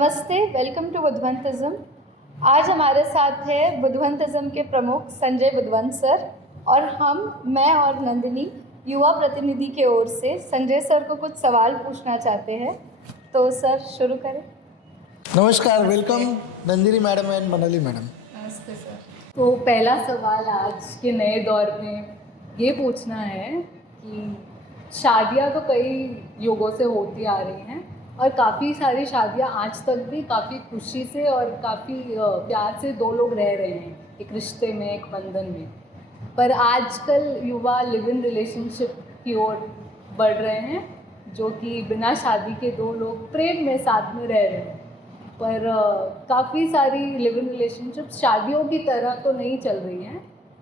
नमस्ते, welcome to बुद्धवंतिज्म। आज हमारे साथ है बुद्धवंतिज्म के प्रमुख संजय बुद्धवंत सर और मैं और नंदिनी युवा प्रतिनिधि की ओर से संजय सर को कुछ सवाल पूछना चाहते हैं। तो सर शुरू करें। नमस्कार, welcome Nandini madam and Manali madam. नमस्ते सर। तो पहला सवाल आज के नए दौर में ये पूछना है कि शादियां तो कई युगों से होती आ रही हैं और काफ़ी सारी शादियां आज तक भी काफ़ी खुशी से और काफ़ी प्यार से दो लोग रह रहे हैं एक रिश्ते में, एक बंधन में। पर आजकल युवा लिव इन रिलेशनशिप की ओर बढ़ रहे हैं, जो कि बिना शादी के दो लोग प्रेम में साथ में रह रहे हैं। पर काफ़ी सारी लिव इन रिलेशनशिप शादियों की तरह तो नहीं चल रही हैं,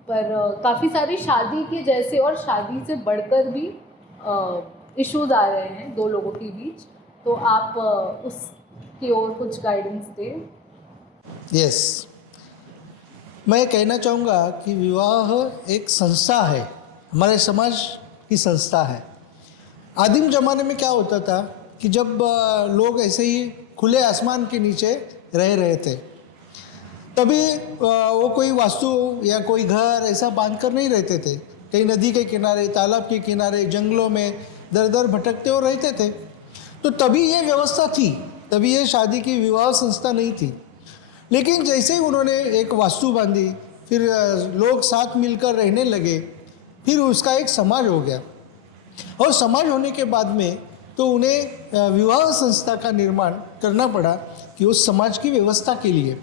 पर काफ़ी सारी शादी के जैसे और शादी से बढ़कर भी इश्यूज आ रहे हैं दो लोगों के बीच। तो आप उसकी ओर कुछ गाइडेंस दें। यस, मैं कहना चाहूँगा कि विवाह एक संस्था है, हमारे समाज की संस्था है। आदिम ज़माने में क्या होता था कि जब लोग ऐसे ही खुले आसमान के नीचे रह रहे थे, तभी वो कोई वास्तु या कोई घर ऐसा बांध कर नहीं रहते थे। कहीं नदी के किनारे, तालाब के किनारे, जंगलों में दर दर भटकते हुए रहते थे। तो तभी ये व्यवस्था थी, तभी ये शादी की विवाह संस्था नहीं थी। लेकिन जैसे ही उन्होंने एक वास्तु बांधी, फिर लोग साथ मिलकर रहने लगे, फिर उसका एक समाज हो गया। और समाज होने के बाद में तो उन्हें विवाह संस्था का निर्माण करना पड़ा कि उस समाज की व्यवस्था के लिए,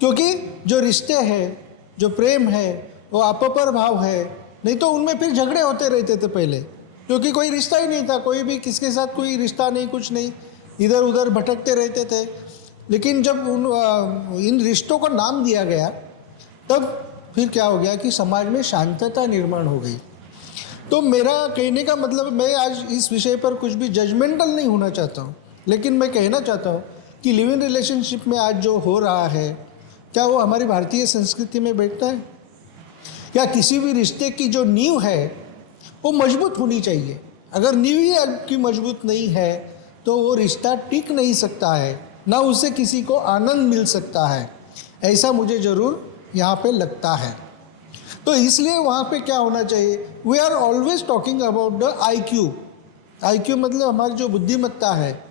क्योंकि जो रिश्ते हैं, जो प्रेम है, वो आपपर भाव है। नहीं तो उनमें फिर झगड़े होते रहते थे पहले, क्योंकि कोई रिश्ता ही नहीं था, कोई भी किसके साथ कोई रिश्ता नहीं, कुछ नहीं, इधर उधर भटकते रहते थे। लेकिन जब इन रिश्तों को नाम दिया गया, तब फिर क्या हो गया कि समाज में शांतता निर्माण हो गई। तो मेरा कहने का मतलब, मैं आज इस विषय पर कुछ भी जजमेंटल नहीं होना चाहता हूँ, लेकिन मैं कहना चाहता हूँ कि लिव इन रिलेशनशिप में आज जो हो रहा है, क्या वो हमारी भारतीय संस्कृति में बैठता है? क्या किसी भी रिश्ते की जो नींव है वो मजबूत होनी चाहिए। अगर नींव ही आपकी मजबूत नहीं है तो वो रिश्ता टिक नहीं सकता है, ना उससे किसी को आनंद मिल सकता है। ऐसा मुझे ज़रूर यहाँ पे लगता है। तो इसलिए वहाँ पे क्या होना चाहिए, we are always talking about the I Q मतलब हमारी जो बुद्धिमत्ता है,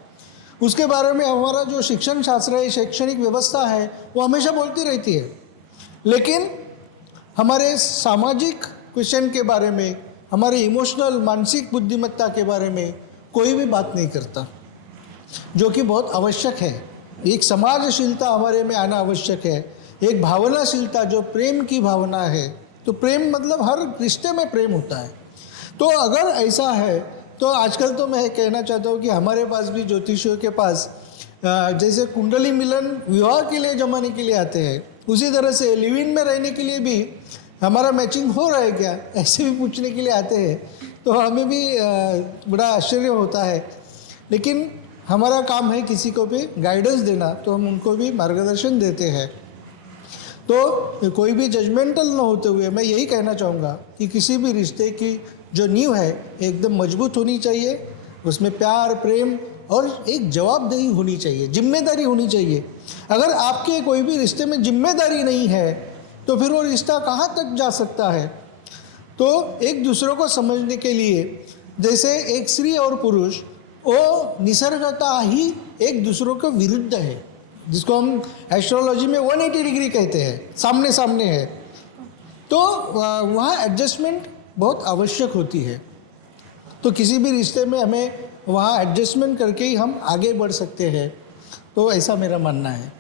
उसके बारे में हमारा जो शिक्षण शास्त्र है, शैक्षणिक व्यवस्था है, वो हमेशा बोलती रहती है। लेकिन हमारे सामाजिक क्वेश्चन के बारे में, हमारे इमोशनल मानसिक बुद्धिमत्ता के बारे में कोई भी बात नहीं करता, जो कि बहुत आवश्यक है। एक समाजशीलता हमारे में आना आवश्यक है, एक भावनाशीलता जो प्रेम की भावना है। तो प्रेम मतलब हर रिश्ते में प्रेम होता है। तो अगर ऐसा है तो आजकल तो मैं कहना चाहता हूँ कि हमारे पास भी ज्योतिषियों के पास जैसे कुंडली मिलन विवाह के लिए जमाने के लिए आते हैं, उसी तरह से लिव इन में रहने के लिए भी हमारा मैचिंग हो रहा है क्या, ऐसे भी पूछने के लिए आते हैं। तो हमें भी बड़ा आश्चर्य होता है। लेकिन हमारा काम है किसी को भी गाइडेंस देना, तो हम उनको भी मार्गदर्शन देते हैं। तो कोई भी जजमेंटल न होते हुए मैं यही कहना चाहूँगा कि किसी भी रिश्ते की जो नींव है एकदम मजबूत होनी चाहिए। उसमें प्यार, प्रेम और एक जवाबदेही होनी चाहिए, जिम्मेदारी होनी चाहिए। अगर आपके कोई भी रिश्ते में जिम्मेदारी नहीं है तो फिर वो रिश्ता कहाँ तक जा सकता है। तो एक दूसरे को समझने के लिए, जैसे एक स्त्री और पुरुष वो निसर्गतः ही एक दूसरों के विरुद्ध है, जिसको हम एस्ट्रोलॉजी में 180 डिग्री कहते हैं, सामने सामने है। तो वहाँ एडजस्टमेंट बहुत आवश्यक होती है। तो किसी भी रिश्ते में हमें वहाँ एडजस्टमेंट करके ही हम आगे बढ़ सकते हैं। तो ऐसा मेरा मानना है।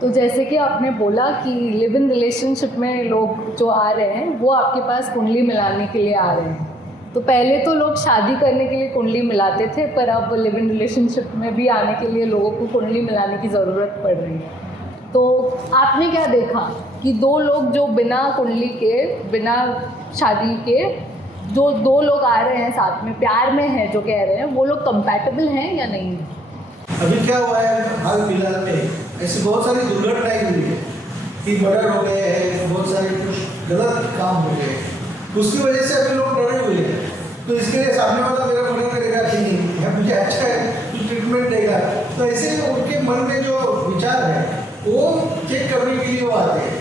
तो जैसे कि आपने बोला कि लिव इन रिलेशनशिप में लोग जो आ रहे हैं वो आपके पास कुंडली मिलाने के लिए आ रहे हैं। तो पहले तो लोग शादी करने के लिए कुंडली मिलाते थे, पर अब लिव इन रिलेशनशिप में भी आने के लिए लोगों को कुंडली मिलाने की ज़रूरत पड़ रही है। तो आपने क्या देखा कि दो लोग जो बिना कुंडली के, बिना शादी के, जो दो लोग आ रहे हैं साथ में, प्यार में हैं, जो कह रहे हैं, वो लोग कंपैटिबल हैं या नहीं है? अभी क्या हुआ है, हाल फिलहाल में ऐसी बहुत सारी दुर्घटनाएं हुई है कि मर्डर हो गए हैं, बहुत सारे कुछ गलत काम हो गए। उसकी वजह से अभी लोग डरे हुए हैं। तो इसके लिए सामने वाला मेरा मदद करेगा कि नहीं, है मुझे अच्छा है तो ट्रीटमेंट देगा। तो ऐसे उनके मन में जो विचार है वो चेक करने के लिए वो आते हैं।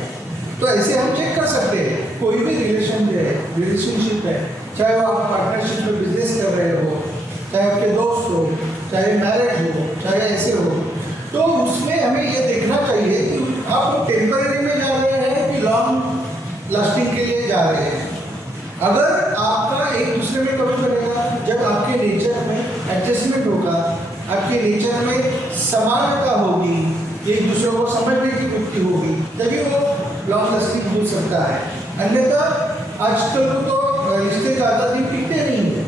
तो ऐसे हम चेक कर सकते हैं कोई भी रिलेशनशिप है, चाहे वो आप पार्टनरशिप में बिजनेस कर रहे हो, चाहे आपके दोस्त हो, चाहे मैरिज हो, चाहे ऐसे हो, तो उसमें हमें ये देखना चाहिए कि आप टेम्पररी में जा रहे हैं कि लॉन्ग लास्टिंग के लिए जा रहे हैं। अगर आपका एक दूसरे में कभी करेगा, जब आपके नेचर में एडजस्टमेंट होगा, आपके नेचर में समानता होगी, एक दूसरे को समझने की वृत्ति होगी, तभी वो लॉन्ग लास्टिंग हो सकता है। अन्यथा आजकल तो रिश्ते ज़्यादा दिन टिकते नहीं है।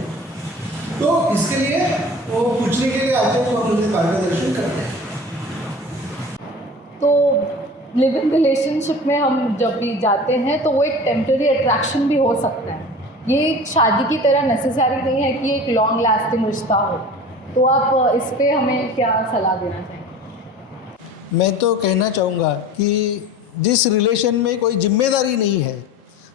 तो इसके लिए वो पूछने के लिए आते हैं, तो हम उन्हें मार्गदर्शन करते हैं। तो लिव इन रिलेशनशिप में हम जब भी जाते हैं तो वो एक टेम्पररी अट्रैक्शन भी हो सकता है। ये एक शादी की तरह नेसेसरी नहीं है कि एक लॉन्ग लास्टिंग रिश्ता हो। तो आप इस पे हमें क्या सलाह देना चाहेंगे? मैं तो कहना चाहूँगा कि जिस रिलेशन में कोई जिम्मेदारी नहीं है,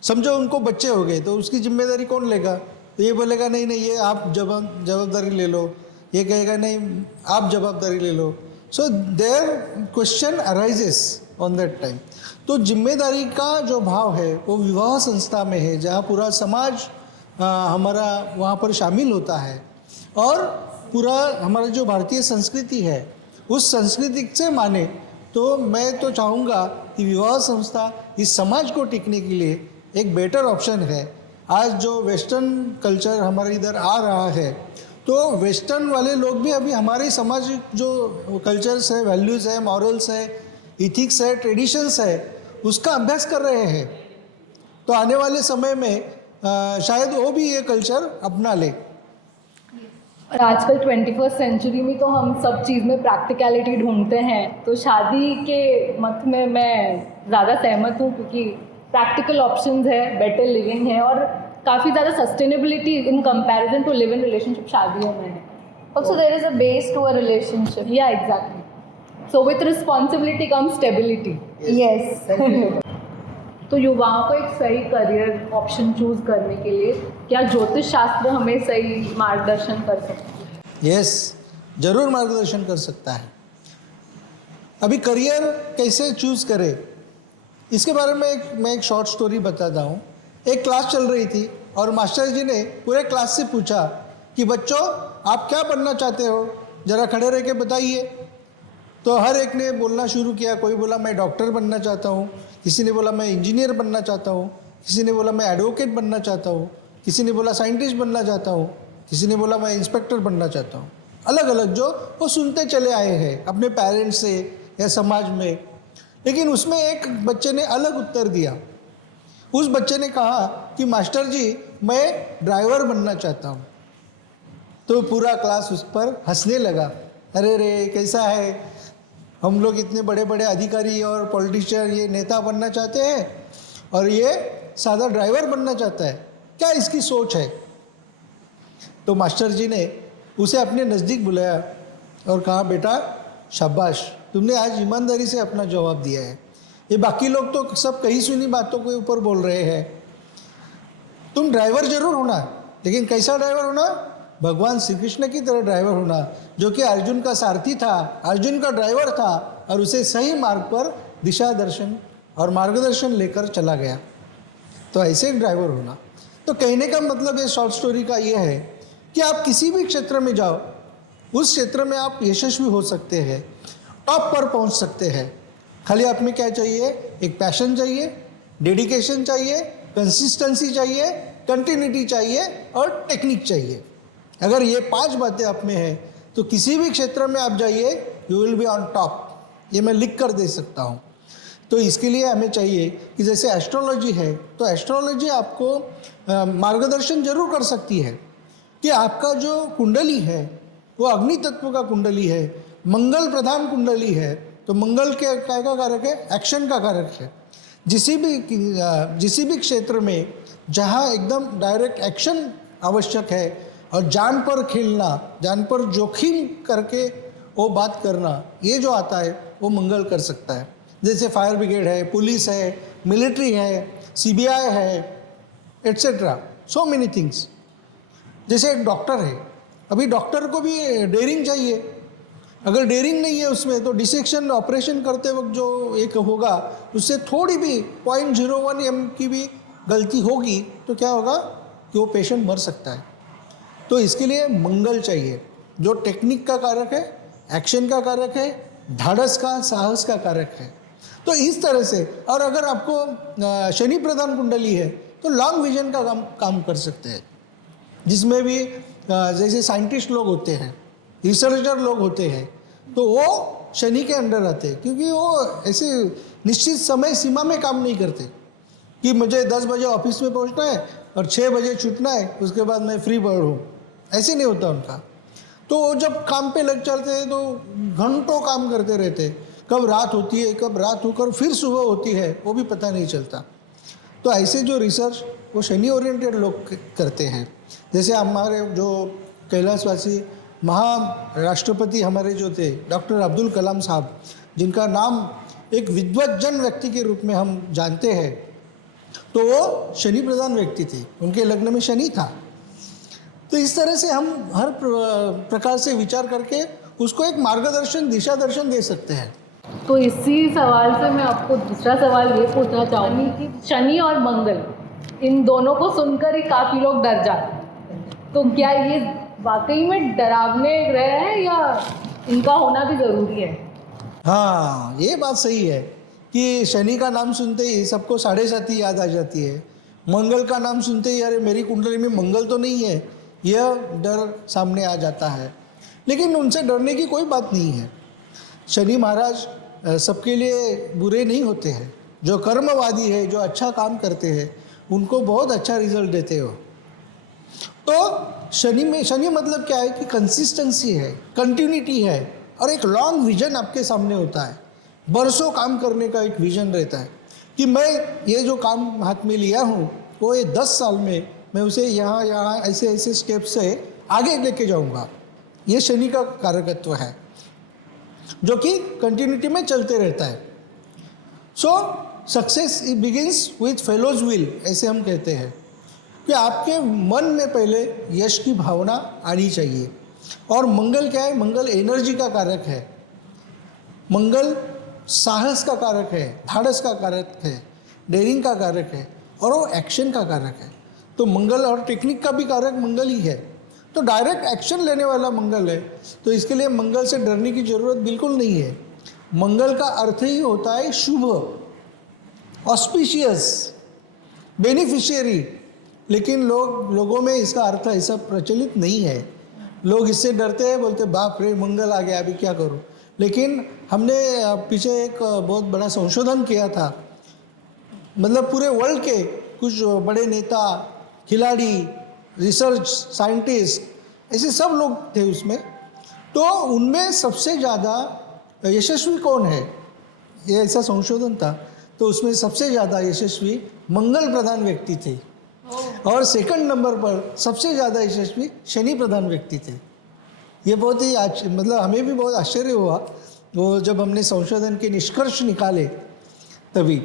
समझो उनको बच्चे हो गए तो उसकी जिम्मेदारी कौन लेगा? तो ये बोलेगा नहीं नहीं, ये आप जवाबदारी ले लो, ये कहेगा नहीं आप जवाबदारी ले लो। So there question arises on that time. तो जिम्मेदारी का जो भाव है वो विवाह संस्था में है, जहाँ पूरा समाज हमारा वहाँ पर शामिल होता है, और पूरा हमारा जो भारतीय संस्कृति है उस संस्कृति से माने। तो मैं तो चाहूँगा कि विवाह संस्था इस समाज को टिकने के लिए एक बेटर ऑप्शन है। आज जो वेस्टर्न कल्चर हमारे इधर आ रहा है, तो वेस्टर्न वाले लोग भी अभी हमारे समाज जो कल्चर्स है, वैल्यूज़ है, मॉरल्स है, इथिक्स है, ट्रेडिशंस है, उसका अभ्यास कर रहे हैं। तो आने वाले समय में शायद वो भी ये कल्चर अपना ले। और आजकल 21st सेंचुरी में तो हम सब चीज़ में प्रैक्टिकलिटी ढूंढते हैं। तो शादी के मत में मैं ज़्यादा सहमत हूँ, क्योंकि प्रैक्टिकल ऑप्शंस है, बेटर लिविंग है, और काफ़ी ज़्यादा sustainability in comparison to live in relationship शादियों में है। Also, there is a base to a relationship. या exactly. So with responsibility come stability. Yes. तो युवाओं को एक सही करियर ऑप्शन चूज करने के लिए क्या ज्योतिष शास्त्र हमें सही मार्गदर्शन कर सकता है? यस, जरूर मार्गदर्शन कर सकता है। अभी करियर कैसे चूज़ करें, इसके बारे में मैं एक शॉर्ट स्टोरी बताता हूँ। एक क्लास चल रही थी और मास्टर जी ने पूरे क्लास से पूछा कि बच्चों आप क्या बनना चाहते हो, ज़रा खड़े रह के बताइए। तो हर एक ने बोलना शुरू किया। कोई बोला मैं डॉक्टर बनना चाहता हूँ, किसी ने बोला मैं इंजीनियर बनना चाहता हूँ, किसी ने बोला मैं एडवोकेट बनना चाहता हूँ, किसी ने बोला साइंटिस्ट बनना चाहता हूँ, किसी ने बोला मैं इंस्पेक्टर बनना चाहता हूँ। अलग अलग जो वो सुनते चले आए हैं अपने पेरेंट्स से या समाज में। लेकिन उसमें एक बच्चे ने अलग उत्तर दिया। उस बच्चे ने कहा कि मास्टर जी मैं ड्राइवर बनना चाहता हूँ। तो पूरा क्लास उस पर हंसने लगा। अरे रे कैसा है, हम लोग इतने बड़े बड़े अधिकारी और पॉलिटिशियन, ये नेता बनना चाहते हैं और ये सादा ड्राइवर बनना चाहता है, क्या इसकी सोच है? तो मास्टर जी ने उसे अपने नज़दीक बुलाया और कहा बेटा शाबाश, तुमने आज ईमानदारी से अपना जवाब दिया है। ये बाकी लोग तो सब कहीं सुनी बातों के ऊपर बोल रहे हैं। तुम ड्राइवर जरूर होना, लेकिन कैसा ड्राइवर होना? भगवान श्री कृष्ण की तरह ड्राइवर होना, जो कि अर्जुन का सारथी था, अर्जुन का ड्राइवर था और उसे सही मार्ग पर दिशा दर्शन और मार्गदर्शन लेकर चला गया। तो ऐसे ड्राइवर होना। तो कहने का मतलब ये शॉर्ट स्टोरी का ये है कि आप किसी भी क्षेत्र में जाओ, उस क्षेत्र में आप यशस्वी हो सकते हैं, टॉप पर पहुंच सकते हैं। खाली आप में क्या चाहिए? एक पैशन चाहिए, डेडिकेशन चाहिए, कंसिस्टेंसी चाहिए, कंटिन्यूटी चाहिए और टेक्निक चाहिए। अगर ये 5 बातें आप में हैं तो किसी भी क्षेत्र में आप जाइए, you will be on top. ये मैं लिख कर दे सकता हूँ। तो इसके लिए हमें चाहिए कि जैसे एस्ट्रोलॉजी है, तो एस्ट्रोलॉजी आपको मार्गदर्शन जरूर कर सकती है कि आपका जो कुंडली है वो अग्नि तत्व का कुंडली है, मंगल प्रधान कुंडली है। तो मंगल के क्या का कारक है? एक्शन का कारक है। जिसी भी क्षेत्र में जहाँ एकदम डायरेक्ट एक्शन आवश्यक है और जान पर खेलना, जान पर जोखिम करके वो बात करना, ये जो आता है वो मंगल कर सकता है। जैसे फायर ब्रिगेड है, पुलिस है, मिलिट्री है, CBI है, एट्सेट्रा, सो मेनी थिंग्स। जैसे एक डॉक्टर है, अभी डॉक्टर को भी डेयरिंग चाहिए, अगर डेयरिंग नहीं है उसमें तो डिसेक्शन ऑपरेशन करते वक्त जो एक होगा उससे थोड़ी भी 0.01 की भी गलती होगी तो क्या होगा कि वो पेशेंट मर सकता है। तो इसके लिए मंगल चाहिए, जो टेक्निक का कारक है, एक्शन का कारक है, ढाढ़स का, साहस का कारक है। तो इस तरह से, और अगर आपको शनि प्रधान कुंडली है तो लॉन्ग विजन का काम कर सकते हैं, जिसमें भी जैसे साइंटिस्ट लोग होते हैं, रिसर्चर लोग होते हैं, तो वो शनि के अंडर आते हैं, क्योंकि वो ऐसे निश्चित समय सीमा में काम नहीं करते कि मुझे 10 बजे ऑफिस में पहुंचना है और 6 बजे छूटना है, उसके बाद मैं फ्री बर्ड हूँ, ऐसे नहीं होता उनका। तो वो जब काम पे लग जाते हैं तो घंटों काम करते रहते हैं, कब रात होती है, कब रात होकर फिर सुबह होती है, वो भी पता नहीं चलता। तो ऐसे जो रिसर्च वो शनि ओरिएंटेड लोग करते हैं। जैसे हमारे जो कैलाशवासी महाराष्ट्रपति हमारे जो थे डॉक्टर अब्दुल कलाम साहब, जिनका नाम एक विद्वज्जन व्यक्ति के रूप में हम जानते हैं, तो वो शनि प्रधान व्यक्ति थे, उनके लग्न में शनि था। तो इस तरह से हम हर प्रकार से विचार करके उसको एक मार्गदर्शन, दिशा दर्शन दे सकते हैं। तो इसी सवाल से मैं आपको दूसरा सवाल ये पूछना चाहूँगी कि शनि और मंगल, इन दोनों को सुनकर ही काफ़ी लोग डर जाते हैं, तो क्या ये वाकई में डरावने ग्रह हैं या इनका होना भी ज़रूरी है? हाँ, ये बात सही है कि शनि का नाम सुनते ही सबको 7.5 याद आ जाती है, मंगल का नाम सुनते ही अरे मेरी कुंडली में मंगल तो नहीं है, यह डर सामने आ जाता है। लेकिन उनसे डरने की कोई बात नहीं है। शनि महाराज सबके लिए बुरे नहीं होते हैं। जो कर्मवादी है, जो अच्छा काम करते हैं, उनको बहुत अच्छा रिजल्ट देते हो। तो शनि मतलब क्या है कि कंसिस्टेंसी है, कंटिन्यूटी है, और एक लॉन्ग विजन आपके सामने होता है। बरसों काम करने का एक विजन रहता है कि मैं ये जो काम हाथ में लिया हूँ वो ये 10 साल में मैं उसे यहाँ ऐसे ऐसे स्टेप से आगे लेके जाऊँगा। ये शनि का कारकत्व है जो कि कंटिन्यूटी में चलते रहता है। सो success begins with fellows will, ऐसे हम कहते हैं कि आपके मन में पहले यश की भावना आनी चाहिए। और मंगल क्या है? मंगल एनर्जी का कारक है, मंगल साहस का कारक है, ढाढ़स का कारक है, डेयरिंग का कारक है, और वो एक्शन का कारक है। तो मंगल और टेक्निक का भी कारक मंगल ही है, तो डायरेक्ट एक्शन लेने वाला मंगल है। तो इसके लिए मंगल से डरने की जरूरत बिल्कुल नहीं है। मंगल का अर्थ ही होता है शुभ, ऑस्पिशियस, बेनिफिशियरी। लेकिन लोगों में इसका अर्थ ऐसा प्रचलित नहीं है। लोग इससे डरते हैं, बोलते बाप रे मंगल आ गया, अभी क्या करूं। लेकिन हमने पीछे एक बहुत बड़ा संशोधन किया था, मतलब पूरे वर्ल्ड के कुछ बड़े नेता, खिलाड़ी, रिसर्च साइंटिस्ट, ऐसे सब लोग थे उसमें। तो उनमें सबसे ज़्यादा यशस्वी कौन है, ये ऐसा संशोधन था। तो उसमें सबसे ज़्यादा यशस्वी मंगल प्रधान व्यक्ति थे, और सेकंड नंबर पर सबसे ज़्यादा यशस्वी शनि प्रधान व्यक्ति थे। ये बहुत ही मतलब हमें भी बहुत आश्चर्य हुआ वो जब हमने संशोधन के निष्कर्ष निकाले तभी।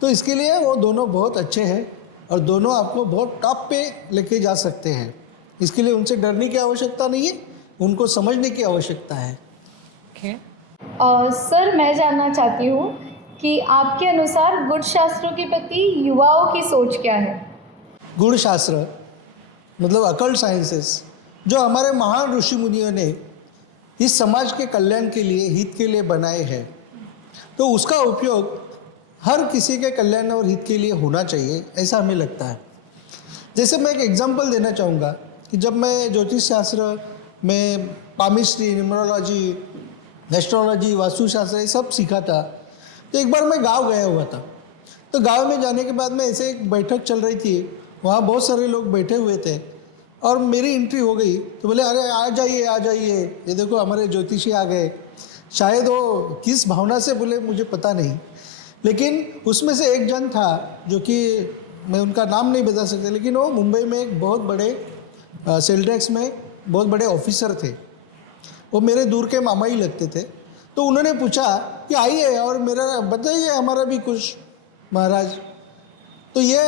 तो इसके लिए वो दोनों बहुत अच्छे हैं और दोनों आपको बहुत टॉप पे लेके जा सकते हैं। इसके लिए उनसे डरने की आवश्यकता नहीं है, उनको समझने की आवश्यकता है। सर, मैं जानना चाहती हूँ कि आपके अनुसार गुण शास्त्रों के प्रति युवाओं की सोच क्या है? गुण शास्त्र मतलब अकल्ट साइंसेस, जो हमारे महान ऋषि मुनियों ने इस समाज के कल्याण के लिए, हित के लिए बनाए हैं, तो उसका उपयोग हर किसी के कल्याण और हित के लिए होना चाहिए, ऐसा हमें लगता है। जैसे मैं एक एग्जांपल देना चाहूँगा कि जब मैं ज्योतिष शास्त्र में पामिस्ट्री, न्यूमरोलॉजी, एस्ट्रोलॉजी, वास्तुशास्त्र ये सब सीखा था, तो एक बार मैं गांव गया हुआ था। तो गांव में जाने के बाद में ऐसे एक बैठक चल रही थी, वहाँ बहुत सारे लोग बैठे हुए थे और मेरी एंट्री हो गई। तो बोले अरे आ जाइए आ जाइए, ये देखो हमारे ज्योतिषी आ गए। शायद वो किस भावना से बोले मुझे पता नहीं, लेकिन उसमें से एक जन था जो कि मैं उनका नाम नहीं बता सकता, लेकिन वो मुंबई में एक बहुत बड़े सेल टैक्स में बहुत बड़े ऑफिसर थे। वो मेरे दूर के मामा ही लगते थे। तो उन्होंने पूछा कि आइए और मेरा बताइए हमारा भी कुछ महाराज। तो ये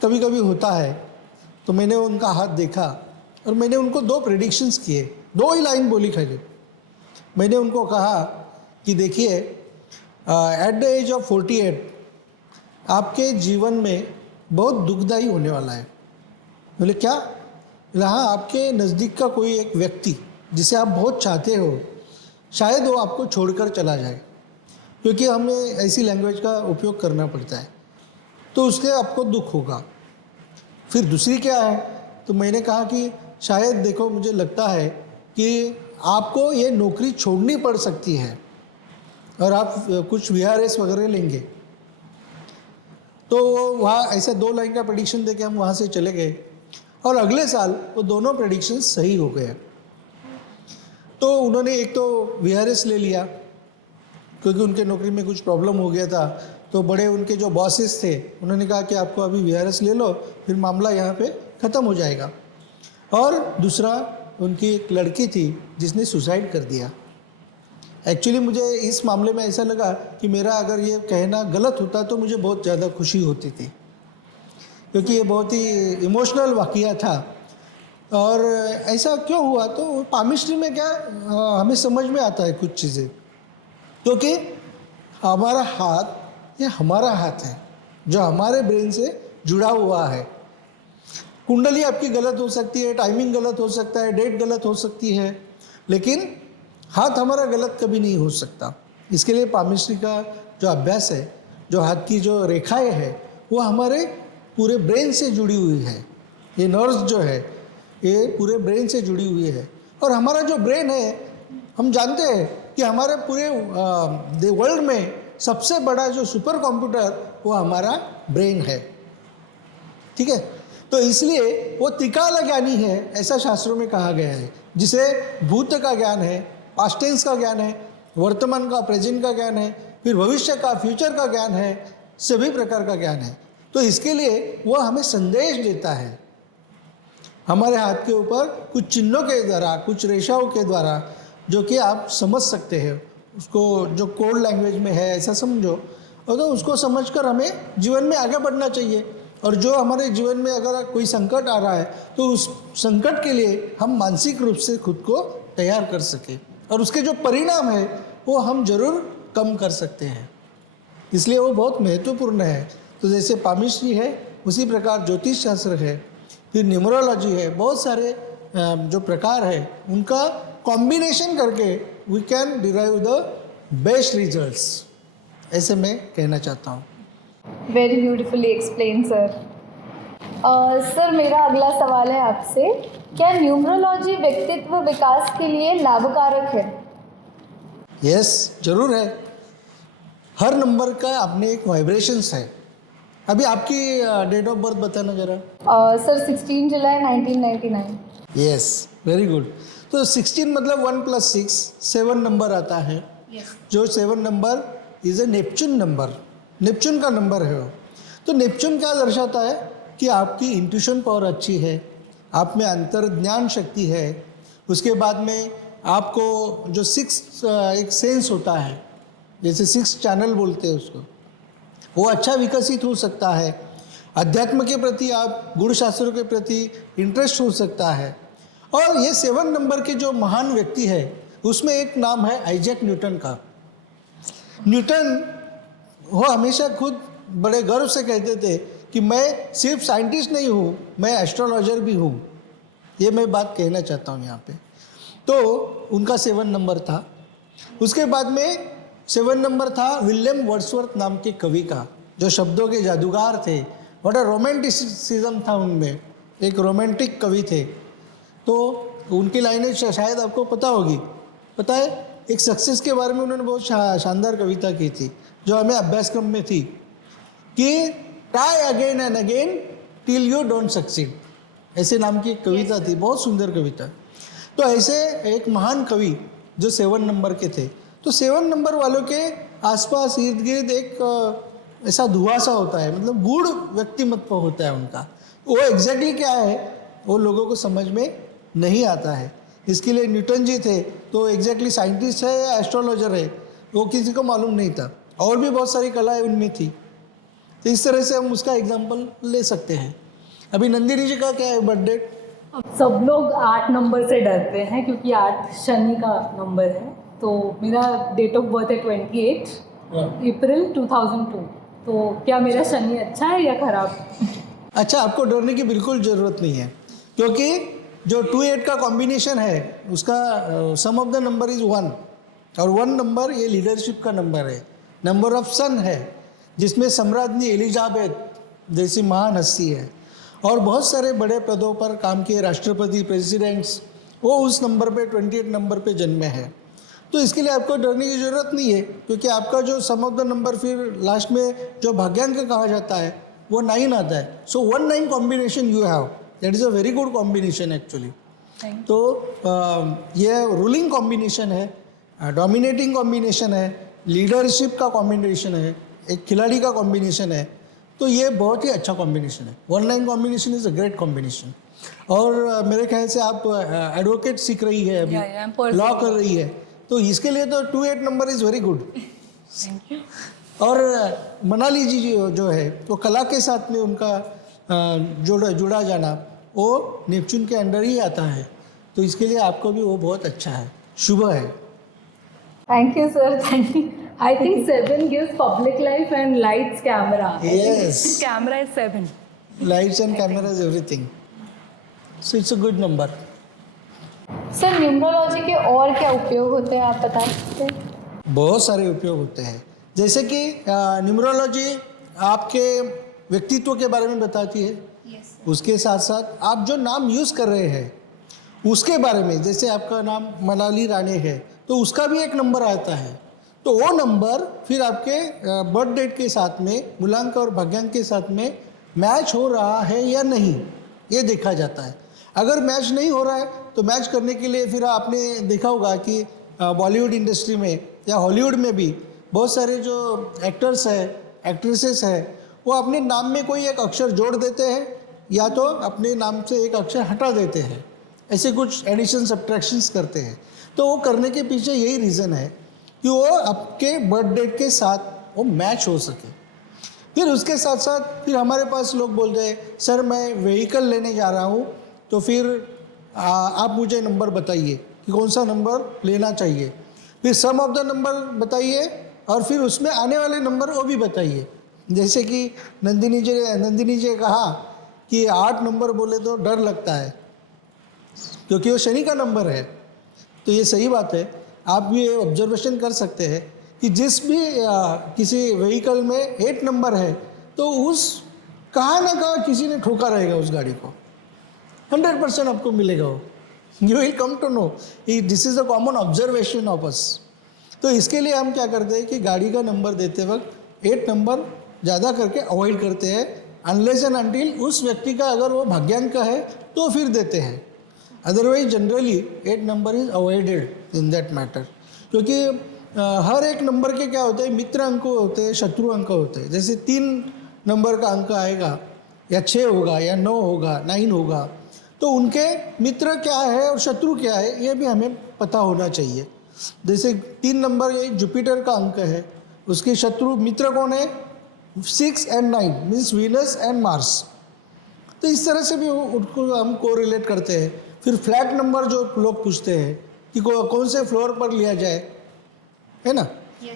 कभी कभी होता है। तो मैंने उनका हाथ देखा और मैंने उनको 2 प्रेडिक्शंस किए, 2 ही लाइन बोली खाली। मैंने उनको कहा कि देखिए एट द एज ऑफ 48 आपके जीवन में बहुत दुखदाई होने वाला है। बोले क्या? बोले हाँ, आपके नज़दीक का कोई एक व्यक्ति जिसे आप बहुत चाहते हो, शायद वो आपको छोड़कर चला जाए, क्योंकि हमें ऐसी लैंग्वेज का उपयोग करना पड़ता है, तो उसके आपको दुख होगा। फिर दूसरी क्या है? तो मैंने कहा कि शायद देखो, मुझे लगता है कि आपको ये नौकरी छोड़नी पड़ सकती है और आप कुछ VRS वगैरह लेंगे। तो वहाँ ऐसे 2 लाइन का प्रेडिक्शन देके हम वहाँ से चले गए और अगले साल वो दोनों प्रेडिक्शन सही हो गए। तो उन्होंने एक तो VRS ले लिया क्योंकि उनके नौकरी में कुछ प्रॉब्लम हो गया था, तो बड़े उनके जो बॉसेस थे उन्होंने कहा कि आपको अभी VRS ले लो, फिर मामला यहाँ पे ख़त्म हो जाएगा। और दूसरा, उनकी एक लड़की थी जिसने सुसाइड कर दिया। एक्चुअली मुझे इस मामले में ऐसा लगा कि मेरा अगर ये कहना गलत होता तो मुझे बहुत ज़्यादा खुशी होती थी, क्योंकि ये बहुत ही इमोशनल वाक़या था। और ऐसा क्यों हुआ? तो पामिस्ट्री में क्या हमें समझ में आता है कुछ चीज़ें, क्योंकि हमारा हाथ ये हमारा हाथ है जो हमारे ब्रेन से जुड़ा हुआ है। कुंडली आपकी गलत हो सकती है, टाइमिंग गलत हो सकता है, डेट गलत हो सकती है, लेकिन हाथ हमारा गलत कभी नहीं हो सकता। इसके लिए पामिस्ट्री का जो अभ्यास है, जो हाथ की जो रेखाएं हैं, वो हमारे पूरे ब्रेन से जुड़ी हुई है। ये नर्व्स जो है ये पूरे ब्रेन से जुड़ी हुई है। और हमारा जो ब्रेन है, हम जानते हैं कि हमारे पूरे वर्ल्ड में सबसे बड़ा जो सुपर कंप्यूटर वो हमारा ब्रेन है। ठीक है, तो इसलिए वो त्रिकाल ज्ञानी है, ऐसा शास्त्रों में कहा गया है, जिसे भूत का ज्ञान है, पास्ट टेंस का ज्ञान है, वर्तमान का प्रेजेंट का ज्ञान है, फिर भविष्य का फ्यूचर का ज्ञान है, सभी प्रकार का ज्ञान है। तो इसके लिए वो हमें संदेश देता है हमारे हाथ के ऊपर कुछ चिन्हों के द्वारा, कुछ रेखाओं के द्वारा, जो कि आप समझ सकते हैं उसको, जो कोड लैंग्वेज में है ऐसा समझो। और तो उसको समझकर हमें जीवन में आगे बढ़ना चाहिए। और जो हमारे जीवन में अगर कोई संकट आ रहा है तो उस संकट के लिए हम मानसिक रूप से खुद को तैयार कर सकें और उसके जो परिणाम है वो हम जरूर कम कर सकते हैं। इसलिए वो बहुत महत्वपूर्ण है। तो जैसे पामिस्ट्री है उसी प्रकार ज्योतिष शास्त्र है, फिर न्यूमरोलॉजी है, बहुत सारे जो प्रकार है उनका कॉम्बिनेशन करके we can derive the best results, ऐसे मैं कहना चाहता हूँ। Very beautifully explain sir. Sir, मेरा अगला सवाल है आपसे, क्या न्यूमरोलॉजी व्यक्तित्व विकास के लिए लाभकारक है? यस, जरूर है। हर नंबर का अपने एक वाइब्रेशंस है। अभी आपकी डेट ऑफ बर्थ बताना जरा। सर 16 जुलाई 1999। Yes, very good. तो 16 मतलब 1 + 6 7 नंबर आता है। जो 7 number is a Neptune number, Neptune का नंबर है वो। तो नेपच्यून क्या दर्शाता है कि आपकी इंट्यूशन पावर अच्छी है, आप में अंतर्ज्ञान शक्ति है। उसके बाद में आपको जो 6 एक सेंस होता है, जैसे 6 चैनल बोलते हैं उसको, वो अच्छा विकसित हो सकता है। अध्यात्म के प्रति, आप गुण शास्त्रों के प्रति इंटरेस्ट हो सकता है। और ये 7 नंबर के जो महान व्यक्ति है उसमें एक नाम है आइजैक न्यूटन का। न्यूटन वो हमेशा खुद बड़े गर्व से कहते थे कि मैं सिर्फ साइंटिस्ट नहीं हूँ, मैं एस्ट्रोलॉजर भी हूँ। ये मैं बात कहना चाहता हूँ यहाँ पे। तो उनका 7 नंबर था। उसके बाद में 7 नंबर था विलियम वर्ड्सवर्थ नाम के कवि का, जो शब्दों के जादूगार थे। बड़ा रोमांटिसिज्म था उनमें, एक रोमांटिक कवि थे। तो उनकी लाइनें शायद आपको पता होगी। पता है, एक सक्सेस के बारे में उन्होंने बहुत शानदार कविता की थी, जो हमें अभ्यासक्रम में थी, कि try again and again till you don't succeed, ऐसे नाम की एक कविता थी, बहुत सुंदर कविता। तो ऐसे एक महान कवि जो 7 नंबर के थे, तो 7 नंबर वालों के आसपास इर्द गिर्द एक ऐसा धुआं सा होता है, मतलब गूढ़ व्यक्तिमत्व होता है उनका। वो एग्जैक्टली क्या है वो लोगों को समझ में नहीं आता है। इसके लिए न्यूटन जी थे तो एग्जैक्टली साइंटिस्ट है या एस्ट्रोलॉजर है वो किसी को मालूम नहीं था। और भी बहुत सारी कलाएं उनमें थी। तो इस तरह से हम उसका एग्जाम्पल ले सकते हैं। अभी नंदिनी जी का क्या है बर्थडे? अब सब लोग 8 नंबर से डरते हैं क्योंकि 8 शनि का नंबर है। तो मेरा डेट ऑफ बर्थ है 28 अप्रैल 2002। तो क्या मेरा शनि अच्छा है या खराब? अच्छा, आपको डरने की बिल्कुल ज़रूरत नहीं है, क्योंकि जो 2-8 का कॉम्बिनेशन है उसका सम ऑफ द नंबर इज़ 1, और 1 नंबर ये लीडरशिप का नंबर है, नंबर ऑफ सन है, जिसमें सम्राज्ञी एलिजाबेथ जैसी महान हस्ती है, और बहुत सारे बड़े पदों पर काम किए राष्ट्रपति, प्रेसिडेंट्स, वो उस नंबर पे 28 नंबर पे जन्मे हैं। तो इसके लिए आपको डरने की ज़रूरत नहीं है, क्योंकि आपका जो सम ऑफ द नंबर फिर लास्ट में जो भाग्यांक कहा जाता है वो 9 आता है। सो 1-9 combination you have, that is a very good combination actually. तो ये रूलिंग कॉम्बिनेशन है, डोमिनेटिंग कॉम्बिनेशन है, लीडरशिप का कॉम्बिनेशन है, एक खिलाड़ी का कॉम्बिनेशन है, तो ये बहुत ही अच्छा कॉम्बिनेशन है। 1-9 combination is a great combination. और मेरे ख्याल से आप एडवोकेट सीख रही है अभी, लॉ कर रही है, तो इसके लिए तो 2-8 नंबर इज़ वेरी गुड। और मनाली जी जो है वो कला के साथ में उनका जुड़ा जाना वो नेपच्यून के अंडर ही आता है, तो इसके लिए आपको भी वो बहुत अच्छा है, शुभ है। Thank you sir, thank you. I think 7 gives public life and lights camera. Yes. Camera is 7. Lights and cameras, everything. So it's a good number. Sir numerology के और क्या उपयोग होते हैं, आप बता सकते हैं? बहुत सारे उपयोग होते हैं, जैसे कि न्यूमरोलॉजी आपके व्यक्तित्व के बारे में बताती है। उसके साथ साथ आप जो नाम यूज़ कर रहे हैं उसके बारे में, जैसे आपका नाम मनाली राणे है तो उसका भी एक नंबर आता है, तो वो नंबर फिर आपके बर्थ डेट के साथ में, मूलांक और भाग्यांक के साथ में मैच हो रहा है या नहीं, ये देखा जाता है। अगर मैच नहीं हो रहा है तो मैच करने के लिए फिर आपने देखा होगा कि बॉलीवुड इंडस्ट्री में या हॉलीवुड में भी बहुत सारे जो एक्टर्स हैं, एक्ट्रेसेस हैं, वो अपने नाम में कोई एक अक्षर जोड़ देते हैं या तो अपने नाम से एक अक्षर हटा देते हैं, ऐसे कुछ एडिशन सब्ट्रैक्शंस करते हैं। तो वो करने के पीछे यही रीज़न है कि वो आपके बर्थ डेट के साथ वो मैच हो सके। फिर उसके साथ साथ फिर हमारे पास लोग बोलते हैं सर मैं व्हीकल लेने जा रहा हूँ, तो फिर आप मुझे नंबर बताइए कि कौन सा नंबर लेना चाहिए, फिर सम ऑफ द नंबर बताइए और फिर उसमें आने वाले नंबर वो भी बताइए। जैसे कि नंदिनी जी ने कहा कि 8 नंबर बोले तो डर लगता है क्योंकि वो शनि का नंबर है, तो ये सही बात है। आप ये ऑब्जर्वेशन कर सकते हैं कि जिस भी किसी व्हीकल में 8 नंबर है तो उस कहाँ ना कहाँ किसी ने ठोका रहेगा उस गाड़ी को, 100% आपको मिलेगा वो। You will come to know, this is a common observation of us. तो इसके लिए हम क्या करते हैं कि गाड़ी का नंबर देते वक्त 8 नंबर ज़्यादा करके अवॉइड करते हैं, अनलेस एंड अनटिल उस व्यक्ति का अगर वो भाग्यांक का है तो फिर देते हैं, otherwise generally 8 number is avoided in that matter. क्योंकि हर एक नंबर के क्या होते हैं, मित्र अंक होते हैं, शत्रु अंक होते हैं। जैसे 3 नंबर का अंक आएगा या 6 होगा या 9 होगा, 9 होगा, तो उनके मित्र क्या है और शत्रु क्या है ये भी हमें पता होना चाहिए। जैसे 3 नंबर ये जुपिटर का अंक है, उसके शत्रु मित्र कौन है, 6 and 9 means Venus and Mars. तो इस तरह से भी उनको हम कोरिलेट करते हैं। फिर फ्लैट नंबर जो लोग पूछते हैं कि कौन से फ्लोर पर लिया जाए, है ना।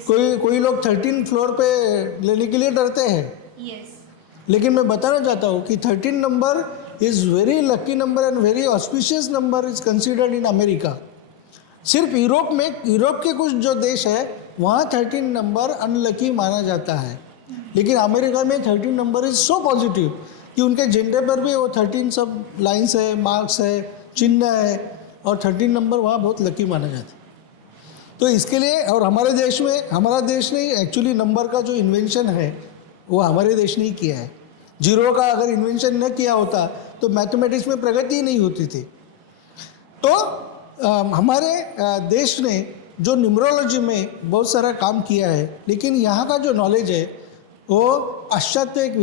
कोई लोग 13 फ्लोर पे लेने के लिए डरते हैं। लेकिन मैं बताना चाहता हूँ कि 13 number is very lucky number and very auspicious number is considered in America. सिर्फ यूरोप के कुछ जो देश है वहाँ 13 नंबर अनलकी माना जाता है, लेकिन अमेरिका में 13 नंबर इज़ सो पॉजिटिव कि उनके झंडे पर भी वो 13 सब लाइन्स है, मार्क्स है, चिन्ह है, और 13 नंबर वहाँ बहुत लकी माना जाता है। तो इसके लिए, और हमारे देश में, हमारा देश ने एक्चुअली नंबर का जो इन्वेंशन है वो हमारे देश ने ही किया है। 0 का अगर इन्वेंशन न किया होता तो मैथमेटिक्स में प्रगति ही नहीं होती थी। तो हमारे देश ने जो न्यूमरोलॉजी में बहुत सारा काम किया है, लेकिन यहाँ का जो नॉलेज है वो पाश्चात्य एक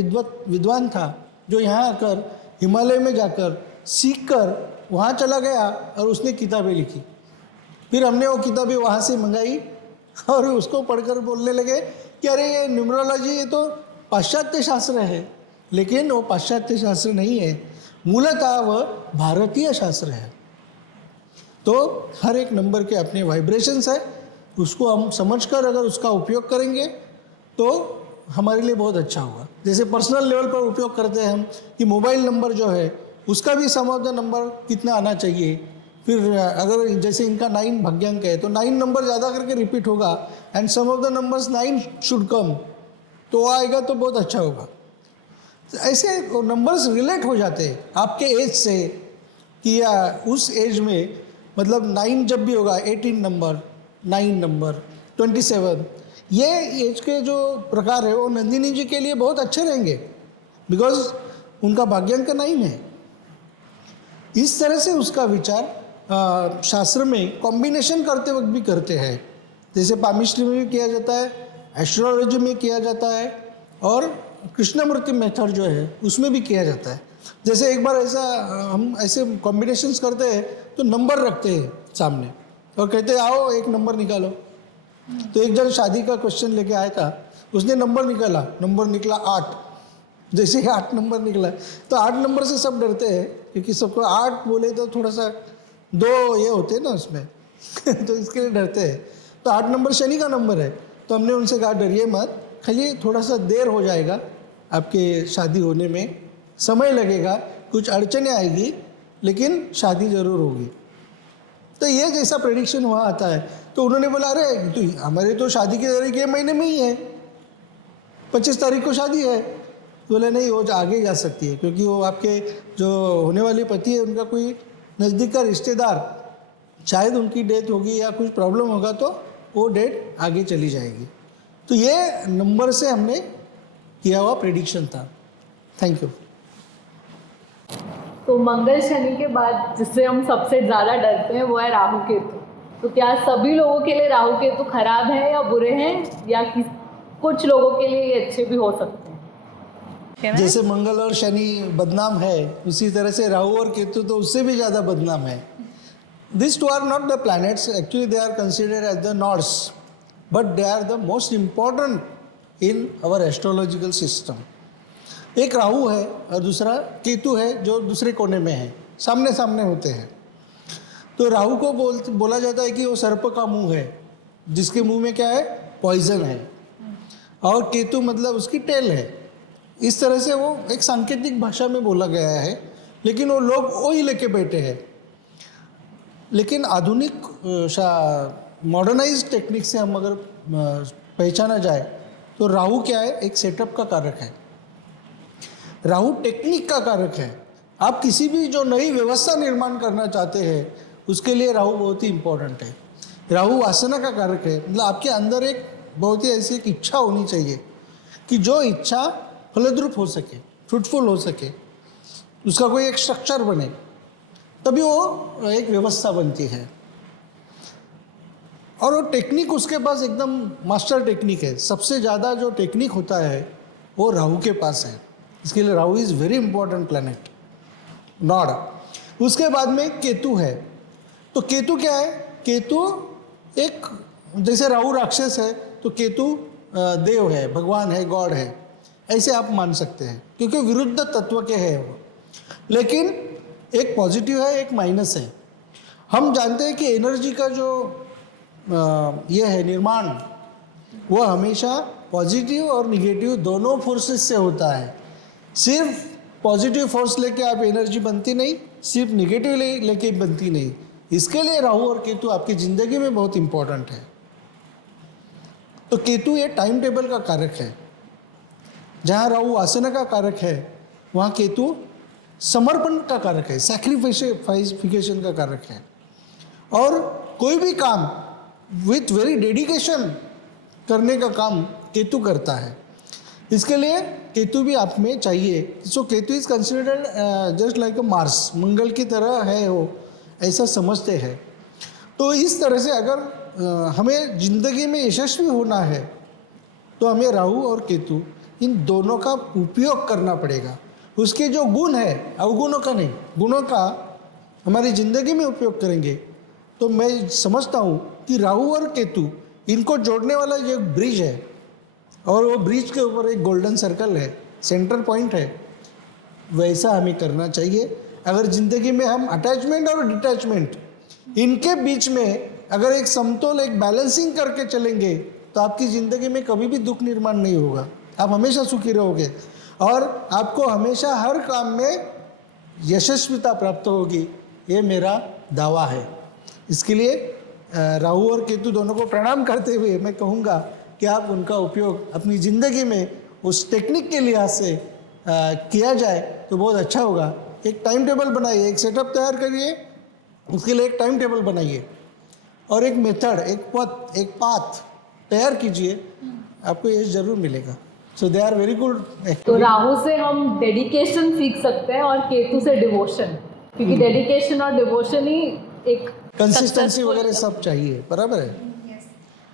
विद्वान था जो यहाँ आकर हिमालय में जाकर सीख कर वहाँ चला गया और उसने किताबें लिखी। फिर हमने वो किताबें वहाँ से मंगाई और उसको पढ़कर बोलने लगे कि अरे ये न्यूमरोलॉजी ये तो पाश्चात्य शास्त्र है, लेकिन वो पाश्चात्य शास्त्र नहीं है, मूलतः वह भारतीय शास्त्र है। तो हर एक नंबर के अपने वाइब्रेशंस है, उसको हम समझकर अगर उसका उपयोग करेंगे तो हमारे लिए बहुत अच्छा होगा। जैसे पर्सनल लेवल पर उपयोग करते हैं हम कि मोबाइल नंबर जो है उसका भी सम ऑफ द नंबर कितना आना चाहिए। फिर अगर जैसे इनका 9 भाग्यांक है तो 9 नंबर ज़्यादा करके रिपीट होगा and sum of the numbers 9 should come, तो आएगा तो बहुत अच्छा होगा। तो ऐसे नंबर्स रिलेट हो जाते हैं आपके एज से कि या उस एज में, मतलब 9 जब भी होगा 18 नंबर, 9 नंबर, 27, ये एज के जो प्रकार है वो नंदिनी जी के लिए बहुत अच्छे रहेंगे बिकॉज उनका भाग्यांक 9 है। इस तरह से उसका विचार शास्त्र में कॉम्बिनेशन करते वक्त भी करते हैं। जैसे पामिस्ट्री में भी किया जाता है, एस्ट्रोलॉजी में किया जाता है और कृष्णमूर्ति मेथड जो है उसमें भी किया जाता है। जैसे एक बार ऐसा हम ऐसे कॉम्बिनेशंस करते हैं तो नंबर रखते हैं सामने और कहते हैं आओ एक नंबर निकालो। तो एक जन शादी का क्वेश्चन लेके आया था, उसने नंबर निकाला, नंबर निकला 8। जैसे ही 8 नंबर निकला तो 8 नंबर से सब डरते हैं क्योंकि सबको 8 बोले तो थोड़ा सा 2 ये होते हैं ना उसमें तो इसके लिए डरते हैं। तो 8 नंबर शनि का नंबर है, तो हमने उनसे कहा डरिए मत, खाली थोड़ा सा देर हो जाएगा आपके शादी होने में, समय लगेगा, कुछ अड़चनें आएगी, लेकिन शादी ज़रूर होगी। तो ये जैसा प्रेडिक्शन हुआ आता है तो उन्होंने बोला अरे तो हमारे तो शादी की तारीख ये महीने में ही है, 25 तारीख को शादी है। बोले नहीं, वो आगे जा सकती है क्योंकि वो आपके जो होने वाले पति है उनका कोई नज़दीक का रिश्तेदार, शायद उनकी डेथ होगी या कुछ प्रॉब्लम होगा तो वो डेट आगे चली जाएगी। तो ये नंबर से हमने किया हुआ प्रेडिक्शन था। Thank you. तो मंगल शनि के बाद जिससे हम सबसे ज़्यादा डरते हैं वो है राहु केतु। तो क्या सभी लोगों के लिए राहु केतु खराब है या बुरे हैं, या कुछ लोगों के लिए ये अच्छे भी हो सकते हैं? जैसे मंगल और शनि बदनाम है, उसी तरह से राहु और केतु तो उससे भी ज़्यादा बदनाम है। This two are not the planets, actually they are considered as the nodes, but they are the most important in our astrological system. एक राहु है और दूसरा केतु है जो दूसरे कोने में है, सामने सामने होते हैं। तो राहु को बोला जाता है कि वो सर्प का मुंह है, जिसके मुंह में क्या है, पॉइजन है, और केतु मतलब उसकी टेल है। इस तरह से वो एक सांकेतिक भाषा में बोला गया है, लेकिन वो लोग वही लेके बैठे हैं। लेकिन आधुनिक मॉडर्नाइज टेक्निक से हम अगर पहचाना जाए तो राहु क्या है, एक सेटअप का कारक है। राहु टेक्निक का कारक है। आप किसी भी जो नई व्यवस्था निर्माण करना चाहते हैं उसके लिए राहु बहुत ही इम्पोर्टेंट है। राहु वासना का कारक है, मतलब आपके अंदर एक बहुत ही ऐसी एक इच्छा होनी चाहिए कि जो इच्छा फलद्रूप हो सके, फ्रूटफुल हो सके, उसका कोई एक स्ट्रक्चर बने, तभी वो एक व्यवस्था बनती है। और वो टेक्निक उसके पास एकदम मास्टर टेक्निक है। सबसे ज़्यादा जो टेक्निक होता है वो राहु के पास है। इसके लिए Rahu is very important planet, node. उसके बाद में केतु है। तो केतु क्या है, केतु एक, जैसे राहु राक्षस है तो केतु देव है, भगवान है, गॉड है, ऐसे आप मान सकते हैं, क्योंकि विरुद्ध तत्व के हैं वो। लेकिन एक पॉजिटिव है, एक माइनस है। हम जानते हैं कि एनर्जी का जो ये है निर्माण, वो हमेशा पॉजिटिव और निगेटिव दोनों फोर्सेस से होता है। सिर्फ पॉजिटिव फोर्स लेके आप एनर्जी बनती नहीं, सिर्फ निगेटिव लेके बनती नहीं। इसके लिए राहु और केतु आपकी ज़िंदगी में बहुत इम्पोर्टेंट है। तो केतु ये टाइम टेबल का कारक है। जहाँ राहु वासना का कारक है, वहाँ केतु समर्पण का कारक है, सैक्रिफिकेशन का कारक है। और कोई भी काम विथ वेरी डेडिकेशन करने का काम केतु करता है। इसके लिए केतु भी आप में चाहिए। So Ketu is considered just like a Mars, Mangal की तरह है वो, ऐसा समझते हैं। तो इस तरह से अगर हमें जिंदगी में यशस्वी होना है तो हमें राहु और केतु इन दोनों का उपयोग करना पड़ेगा। उसके जो गुण है, अवगुणों का नहीं, गुणों का हमारी ज़िंदगी में उपयोग करेंगे तो मैं समझता हूँ कि राहु और केतु इनको जोड़ने वाला जो ब्रिज है, और वो ब्रिज के ऊपर एक गोल्डन सर्कल है, सेंटर पॉइंट है, वैसा हमें करना चाहिए। अगर ज़िंदगी में हम अटैचमेंट और डिटैचमेंट इनके बीच में अगर एक समतोल, एक बैलेंसिंग करके चलेंगे तो आपकी ज़िंदगी में कभी भी दुख निर्माण नहीं होगा, आप हमेशा सुखी रहोगे और आपको हमेशा हर काम में यशस्विता प्राप्त होगी, ये मेरा दावा है। इसके लिए राहु और केतु दोनों को प्रणाम करते हुए मैं कहूँगा कि आप उनका उपयोग अपनी ज़िंदगी में उस टेक्निक के लिहाज से किया जाए तो बहुत अच्छा होगा। एक टाइम टेबल बनाइए, एक सेटअप तैयार करिए, उसके लिए एक टाइम टेबल बनाइए और एक मेथड, एक पाथ तैयार कीजिए, आपको ये ज़रूर मिलेगा। सो दे आर वेरी गुड। तो राहु से हम डेडिकेशन सीख सकते हैं और केतु से डिवोशन, क्योंकि डेडिकेशन और डिवोशन ही एक कंसिस्टेंसी वगैरह सब चाहिए, बराबर है।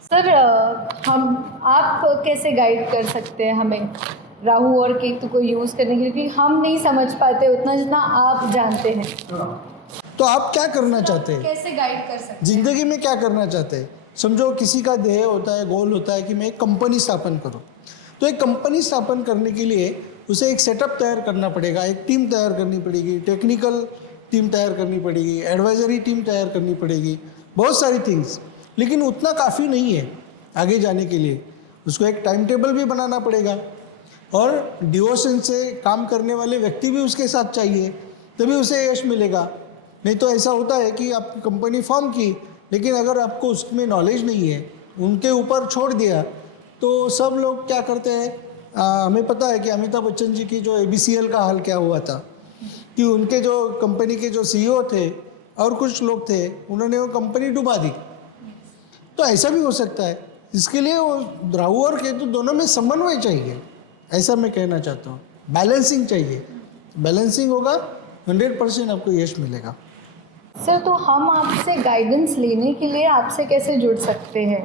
सर आप कैसे गाइड कर सकते हैं हमें राहु और केतु को यूज़ करने के लिए, क्योंकि हम नहीं समझ पाते उतना जितना आप जानते हैं। तो आप क्या करना चाहते हैं, कैसे गाइड कर सकते हैं? ज़िंदगी में क्या करना चाहते हैं? समझो किसी का ध्येय होता है, गोल होता है कि मैं एक कंपनी स्थापन करूं, तो एक कंपनी स्थापन करने के लिए उसे एक सेटअप तैयार करना पड़ेगा, एक टीम तैयार करनी पड़ेगी, टेक्निकल टीम तैयार करनी पड़ेगी, एडवाइजरी टीम तैयार करनी पड़ेगी, बहुत सारी थिंग्स। लेकिन उतना काफ़ी नहीं है आगे जाने के लिए, उसको एक टाइम टेबल भी बनाना पड़ेगा और डिवोशन से काम करने वाले व्यक्ति भी उसके साथ चाहिए, तभी उसे यश मिलेगा। नहीं तो ऐसा होता है कि आप कंपनी फॉर्म की, लेकिन अगर आपको उसमें नॉलेज नहीं है, उनके ऊपर छोड़ दिया, तो सब लोग क्या करते हैं, हमें पता है कि अमिताभ बच्चन जी की जो ABCL का हाल क्या हुआ था कि उनके जो कंपनी के जो CEO थे और कुछ लोग थे, उन्होंने वो कंपनी डुबा दी। तो ऐसा भी हो सकता है, इसके लिए वो राहु और केतु दोनों में समन्वय चाहिए, ऐसा मैं कहना चाहता हूँ। बैलेंसिंग चाहिए, बैलेंसिंग होगा 100% आपको यश मिलेगा। सर तो हम आपसे गाइडेंस लेने के लिए आपसे कैसे जुड़ सकते हैं?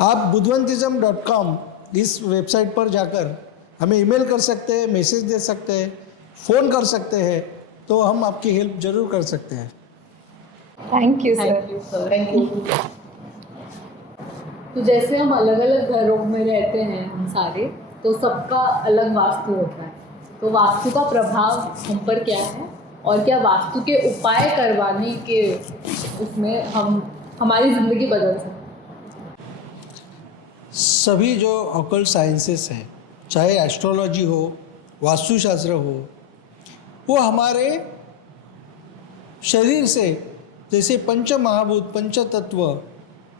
आप budhvantism.com इस वेबसाइट पर जाकर हमें ईमेल कर सकते हैं, मैसेज दे सकते हैं, फ़ोन कर सकते हैं, तो हम आपकी हेल्प ज़रूर कर सकते हैं। Thank you sir. Thank you sir. Thank you. तो जैसे हम अलग अलग घरों में रहते हैं हम सारे, तो सबका अलग वास्तु होता है, तो वास्तु का प्रभाव हम पर क्या है और क्या वास्तु के उपाय करवाने के उसमें हम हमारी ज़िंदगी बदल सकते हैं? सभी जो ऑकल्ट साइंसेस हैं, चाहे एस्ट्रोलॉजी हो, वास्तुशास्त्र हो, वो हमारे शरीर से जैसे पंच महाभूत, पंच तत्व,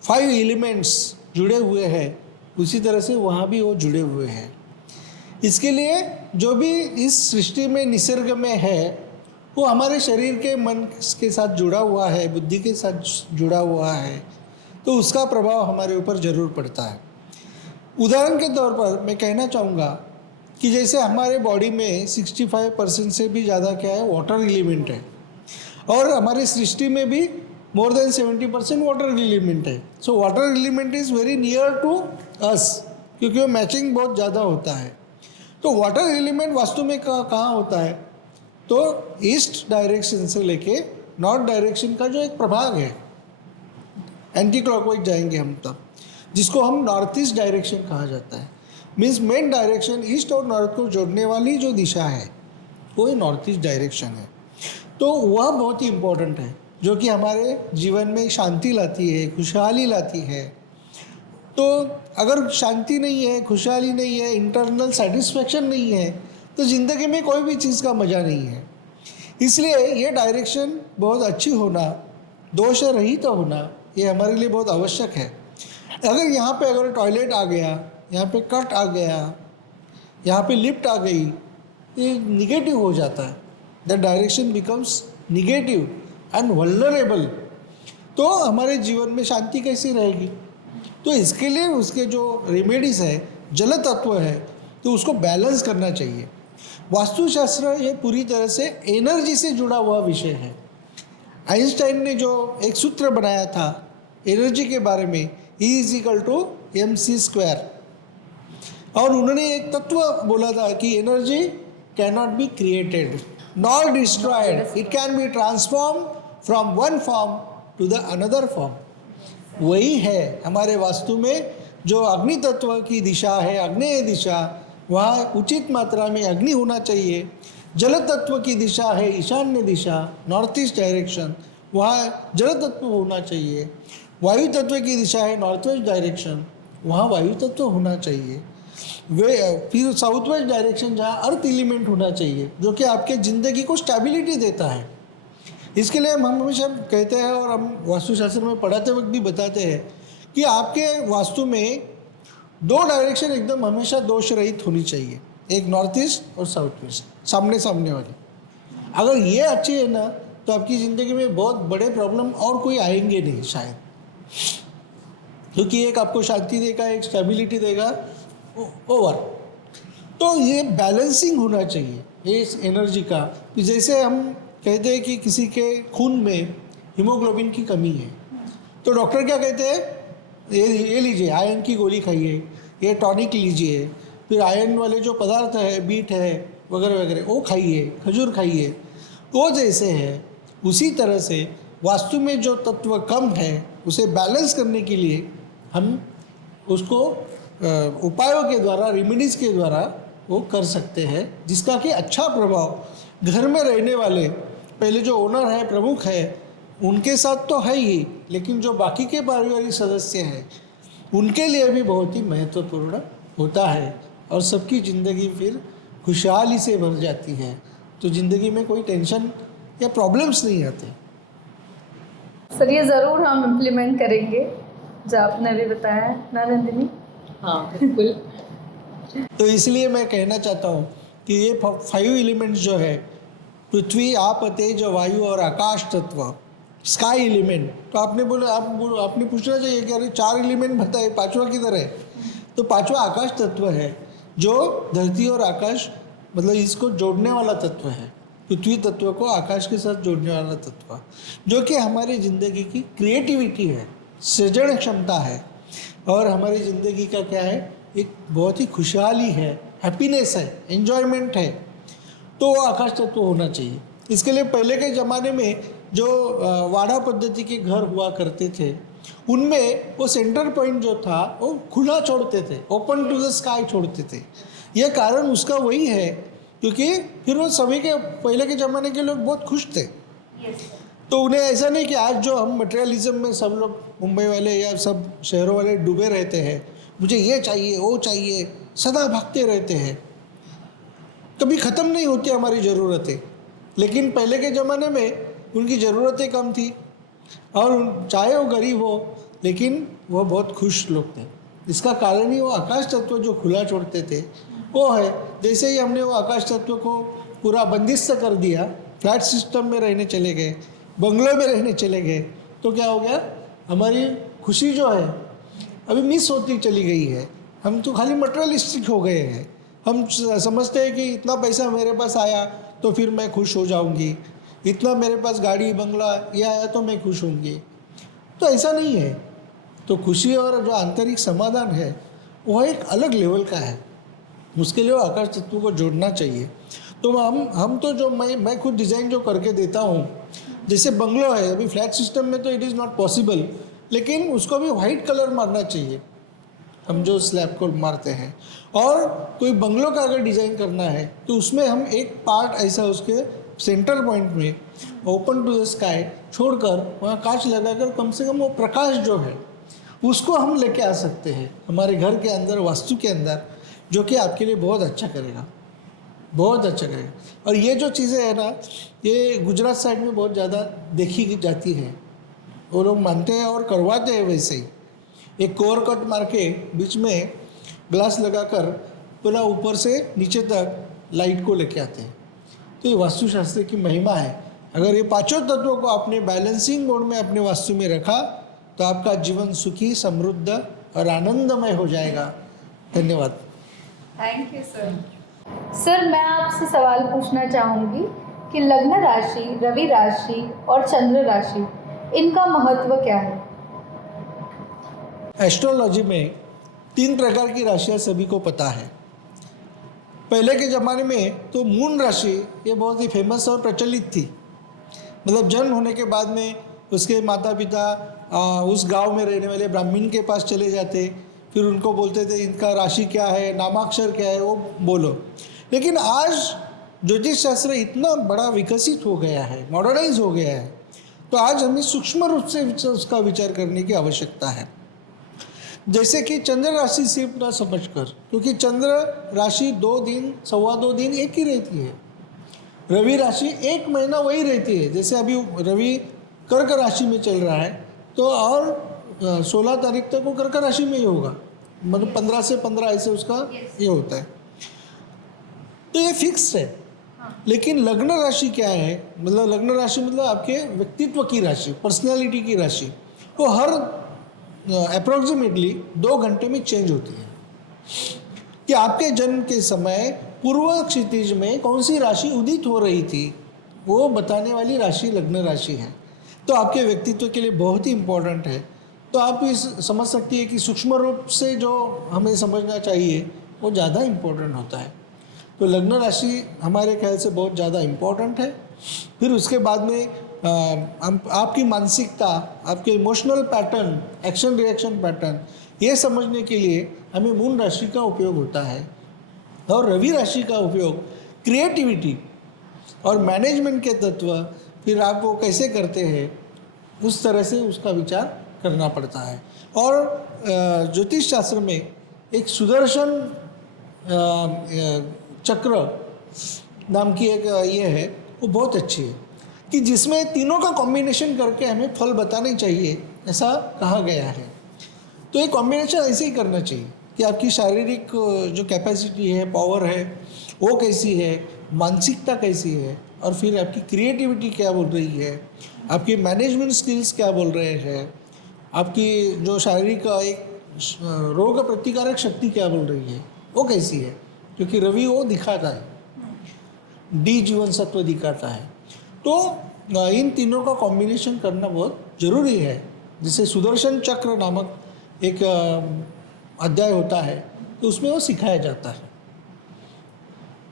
5 एलिमेंट्स जुड़े हुए हैं, उसी तरह से वहाँ भी वो जुड़े हुए हैं। इसके लिए जो भी इस सृष्टि में, निसर्ग में है, वो हमारे शरीर के मन के साथ जुड़ा हुआ है, बुद्धि के साथ जुड़ा हुआ है, तो उसका प्रभाव हमारे ऊपर ज़रूर पड़ता है। उदाहरण के तौर पर मैं कहना चाहूँगा कि जैसे हमारे बॉडी में 65% से भी ज़्यादा क्या है, वाटर एलिमेंट है, और हमारी सृष्टि में भी मोर देन 70% वाटर एलिमेंट है। So water element is very near to us, क्योंकि वो मैचिंग बहुत ज़्यादा होता है। तो वाटर एलिमेंट वास्तु में कहाँ होता है, तो ईस्ट डायरेक्शन से लेके नॉर्थ डायरेक्शन का जो एक प्रभाग है, एंटी क्लॉकवाइज जाएंगे हम तब, जिसको हम नॉर्थ ईस्ट डायरेक्शन कहा जाता है। मीन्स मेन डायरेक्शन ईस्ट और नॉर्थ को जोड़ने वाली जो दिशा है वो नॉर्थ ईस्ट डायरेक्शन है। तो वह बहुत ही इम्पोर्टेंट है, जो कि हमारे जीवन में शांति लाती है, खुशहाली लाती है। तो अगर शांति नहीं है, खुशहाली नहीं है, इंटरनल सेटिस्फेक्शन नहीं है, तो ज़िंदगी में कोई भी चीज़ का मज़ा नहीं है। इसलिए ये डायरेक्शन बहुत अच्छी होना, दोष रहित होना, ये हमारे लिए बहुत आवश्यक है। अगर यहाँ पे अगर टॉयलेट आ गया, यहाँ पे कट आ गया, यहाँ पे लिफ्ट आ गई, ये निगेटिव हो जाता है। The direction becomes negative and vulnerable. तो हमारे जीवन में शांति कैसी रहेगी? तो इसके लिए उसके जो रेमेडीज़ है, जल तत्व है, तो उसको बैलेंस करना चाहिए। वास्तुशास्त्र ये पूरी तरह से एनर्जी से जुड़ा हुआ विषय है। आइंस्टाइन ने जो एक सूत्र बनाया था एनर्जी के बारे में, E=mc², और उन्होंने एक तत्व बोला था कि energy can not be created nor destroyed, it can be transform from one form to the another form. वही है हमारे वास्तु में जो अग्नि तत्व की दिशा है, आग्नेय दिशा, वहाँ उचित मात्रा में अग्नि होना चाहिए। जल तत्व की दिशा है ईशान्य दिशा, नॉर्थ ईस्ट डायरेक्शन, वहाँ जल तत्व होना चाहिए। वायु तत्व की दिशा है नॉर्थ वेस्ट डायरेक्शन, वहाँ वायु तत्व होना चाहिए। वे फिर साउथ वेस्ट डायरेक्शन जहाँ अर्थ एलिमेंट होना चाहिए, जो कि आपके ज़िंदगी को स्टेबिलिटी देता है। इसके लिए हम हमेशा कहते हैं और हम वास्तुशास्त्र में पढ़ाते वक्त भी बताते हैं कि आपके वास्तु में 2 डायरेक्शन एकदम हमेशा दोष रहित होनी चाहिए, एक नॉर्थ ईस्ट और साउथ वेस्ट, सामने सामने वाली। अगर ये अच्छी है ना, तो आपकी ज़िंदगी में बहुत बड़े प्रॉब्लम और कोई आएंगे नहीं शायद, क्योंकि एक आपको शांति देगा, एक स्टेबिलिटी देगा ओवर। तो ये बैलेंसिंग होना चाहिए इस एनर्जी का। जैसे हम कहते हैं कि किसी के खून में हीमोग्लोबिन की कमी है, तो डॉक्टर क्या कहते हैं, ये लीजिए आयरन की गोली खाइए, ये टॉनिक लीजिए, फिर आयरन वाले जो पदार्थ है, बीट है वगैरह वगैरह, वो खाइए, खजूर खाइए। वो जैसे है उसी तरह से वास्तु में जो तत्व कम है उसे बैलेंस करने के लिए हम उसको उपायों के द्वारा, रेमेडीज़ के द्वारा वो कर सकते हैं, जिसका कि अच्छा प्रभाव घर में रहने वाले पहले जो ओनर है, प्रमुख है, उनके साथ तो है ही, लेकिन जो बाकी के पारिवारिक सदस्य हैं उनके लिए भी बहुत ही महत्वपूर्ण होता है और सबकी ज़िंदगी फिर खुशहाली से भर जाती है। तो ज़िंदगी में कोई टेंशन या प्रॉब्लम्स नहीं आते। सर ये ज़रूर हम इम्प्लीमेंट करेंगे जो आपने अभी बताया है ना नंदिनी। हाँ बिल्कुल। तो इसलिए मैं कहना चाहता हूँ कि ये 5 एलिमेंट्स जो है, पृथ्वी, आप, तेज, वायु और आकाश तत्व, स्काई एलिमेंट, तो आपने पूछना चाहिए कि अरे 4 एलिमेंट बताए, 5वां किधर है? तो 5वां आकाश तत्व है, जो धरती और आकाश मतलब इसको जोड़ने वाला तत्व है। पृथ्वी तत्व को आकाश के साथ जोड़ने वाला तत्व, जो कि हमारी ज़िंदगी की क्रिएटिविटी है, सृजन क्षमता है, और हमारी ज़िंदगी का क्या है, एक बहुत ही खुशहाली है, हैप्पीनेस है, एन्जॉयमेंट है। तो वो आकाश तत्व होना चाहिए। इसके लिए पहले के ज़माने में जो वाड़ा पद्धति के घर हुआ करते थे, उनमें वो सेंटर पॉइंट जो था वो खुला छोड़ते थे, ओपन टू द स्काई छोड़ते थे। यह कारण उसका वही है क्योंकि फिर वो सभी के पहले के ज़माने के लोग बहुत खुश थे। तो उन्हें ऐसा नहीं कि आज जो हम मटेरियलिज्म में सब लोग मुंबई वाले या सब शहरों वाले डूबे रहते हैं, मुझे ये चाहिए वो चाहिए, सदा भागते रहते हैं, कभी ख़त्म नहीं होती हमारी ज़रूरतें। लेकिन पहले के ज़माने में उनकी ज़रूरतें कम थी और चाहे वो गरीब हो लेकिन वो बहुत खुश लोग थे। इसका कारण ही वो आकाश तत्व जो खुला छोड़ते थे वो है। जैसे ही हमने वो आकाश तत्व को पूरा बंदिश कर दिया, फ्लैट सिस्टम में रहने चले गए, बंगलों में रहने चले गए, तो क्या हो गया, हमारी खुशी जो है अभी मिस होती चली गई है। हम तो खाली मटेरियलिस्टिक हो गए हैं। हम समझते हैं कि इतना पैसा मेरे पास आया तो फिर मैं खुश हो जाऊंगी, इतना मेरे पास गाड़ी बंगला ये आया तो मैं खुश होंगी। तो ऐसा नहीं है। तो खुशी और जो आंतरिक समाधान है वो एक अलग लेवल का है, उसके लिए वो आकाश तत्व को जोड़ना चाहिए। तो हम तो जो मैं खुद डिज़ाइन जो करके देता हूँ, जैसे बंगलो है, अभी फ्लैट सिस्टम में तो इट इज़ नॉट पॉसिबल, लेकिन उसको भी वाइट कलर मारना चाहिए हम जो स्लैब को मारते हैं। और कोई बंगलो का अगर डिज़ाइन करना है तो उसमें हम एक पार्ट ऐसा उसके सेंटर पॉइंट में ओपन टू द स्काई छोड़कर वहाँ कांच लगाकर कम से कम वो प्रकाश जो है उसको हम लेके आ सकते हैं हमारे घर के अंदर, वास्तु के अंदर, जो कि आपके लिए बहुत अच्छा करेगा, बहुत अच्छा करेगा। और ये जो चीज़ें हैं ना, ये गुजरात साइड में बहुत ज़्यादा देखी जाती है, वो लोग मानते हैं और करवाते हैं। वैसे ही एक कोर कट मार के बीच में ग्लास लगाकर पूरा ऊपर से नीचे तक लाइट को लेके आते हैं। तो ये वास्तुशास्त्र की महिमा है। अगर ये 5 तत्वों को आपने बैलेंसिंग मोड में अपने वास्तु में रखा तो आपका जीवन सुखी, समृद्ध और आनंदमय हो जाएगा। धन्यवाद। Thank you sir. सर मैं आपसे सवाल पूछना चाहूँगी कि लग्न राशि, रवि राशि और चंद्र राशि, इनका महत्व क्या है? एस्ट्रोलॉजी में 3 प्रकार की राशियाँ सभी को पता है। पहले के ज़माने में तो मून राशि ये बहुत ही फेमस और प्रचलित थी। मतलब जन्म होने के बाद में उसके माता पिता उस गांव में रहने वाले ब्राह्मण के पास चले जाते, फिर उनको बोलते थे इनका राशि क्या है, नामाक्षर क्या है, वो बोलो। लेकिन आज ज्योतिष शास्त्र इतना बड़ा विकसित हो गया है, मॉडर्नाइज हो गया है, तो आज हमें सूक्ष्म रूप से उसका विचार करने की आवश्यकता है। जैसे कि चंद्र राशि सिर्फ ना समझकर, क्योंकि चंद्र राशि 2 दिन, सवा 2 दिन एक ही रहती है। रवि राशि 1 महीना वही रहती है। जैसे अभी रवि कर्क राशि में चल रहा है, तो और 16 तारीख तक वो कर्क राशि में ही होगा, मतलब 15 से 15 ऐसे उसका ये होता है। तो ये फिक्स है। लेकिन लग्न राशि क्या है, मतलब लग्न राशि मतलब आपके व्यक्तित्व की राशि, पर्सनैलिटी की राशि, वो हर अप्रोक्सीमेटली 2 घंटे में चेंज होती है। कि आपके जन्म के समय पूर्व क्षितिज में कौन सी राशि उदित हो रही थी, वो बताने वाली राशि लग्न राशि है। तो आपके व्यक्तित्व के लिए बहुत ही इम्पोर्टेंट है। तो आप इस समझ सकती है कि सूक्ष्म रूप से जो हमें समझना चाहिए वो ज़्यादा इम्पोर्टेंट होता है। तो लग्न राशि हमारे ख्याल से बहुत ज़्यादा इम्पोर्टेंट है। फिर उसके बाद में आपकी मानसिकता, आपके emotional pattern, action reaction pattern, ये समझने के लिए हमें मून राशि का उपयोग होता है। और रवि राशि का उपयोग क्रिएटिविटी और मैनेजमेंट के तत्व, फिर आप वो कैसे करते हैं, उस तरह से उसका विचार करना पड़ता है। और ज्योतिष शास्त्र में एक सुदर्शन चक्र नाम की एक ये है, वो बहुत अच्छी है कि जिसमें तीनों का कॉम्बिनेशन करके हमें फल बताने चाहिए, ऐसा कहा गया है। तो ये कॉम्बिनेशन ऐसे ही करना चाहिए कि आपकी शारीरिक जो कैपेसिटी है, पावर है, वो कैसी है, मानसिकता कैसी है, और फिर आपकी क्रिएटिविटी क्या बोल रही है, आपकी मैनेजमेंट स्किल्स क्या बोल रहे हैं, आपकी जो शारीरिक एक रोग प्रतिकारक शक्ति क्या बोल रही है, वो कैसी है। क्योंकि रवि वो दिखाता है, डी जीवन सत्व दिखाता है। तो इन तीनों का कॉम्बिनेशन करना बहुत ज़रूरी है। जिसे सुदर्शन चक्र नामक एक अध्याय होता है, तो उसमें वो सिखाया जाता है।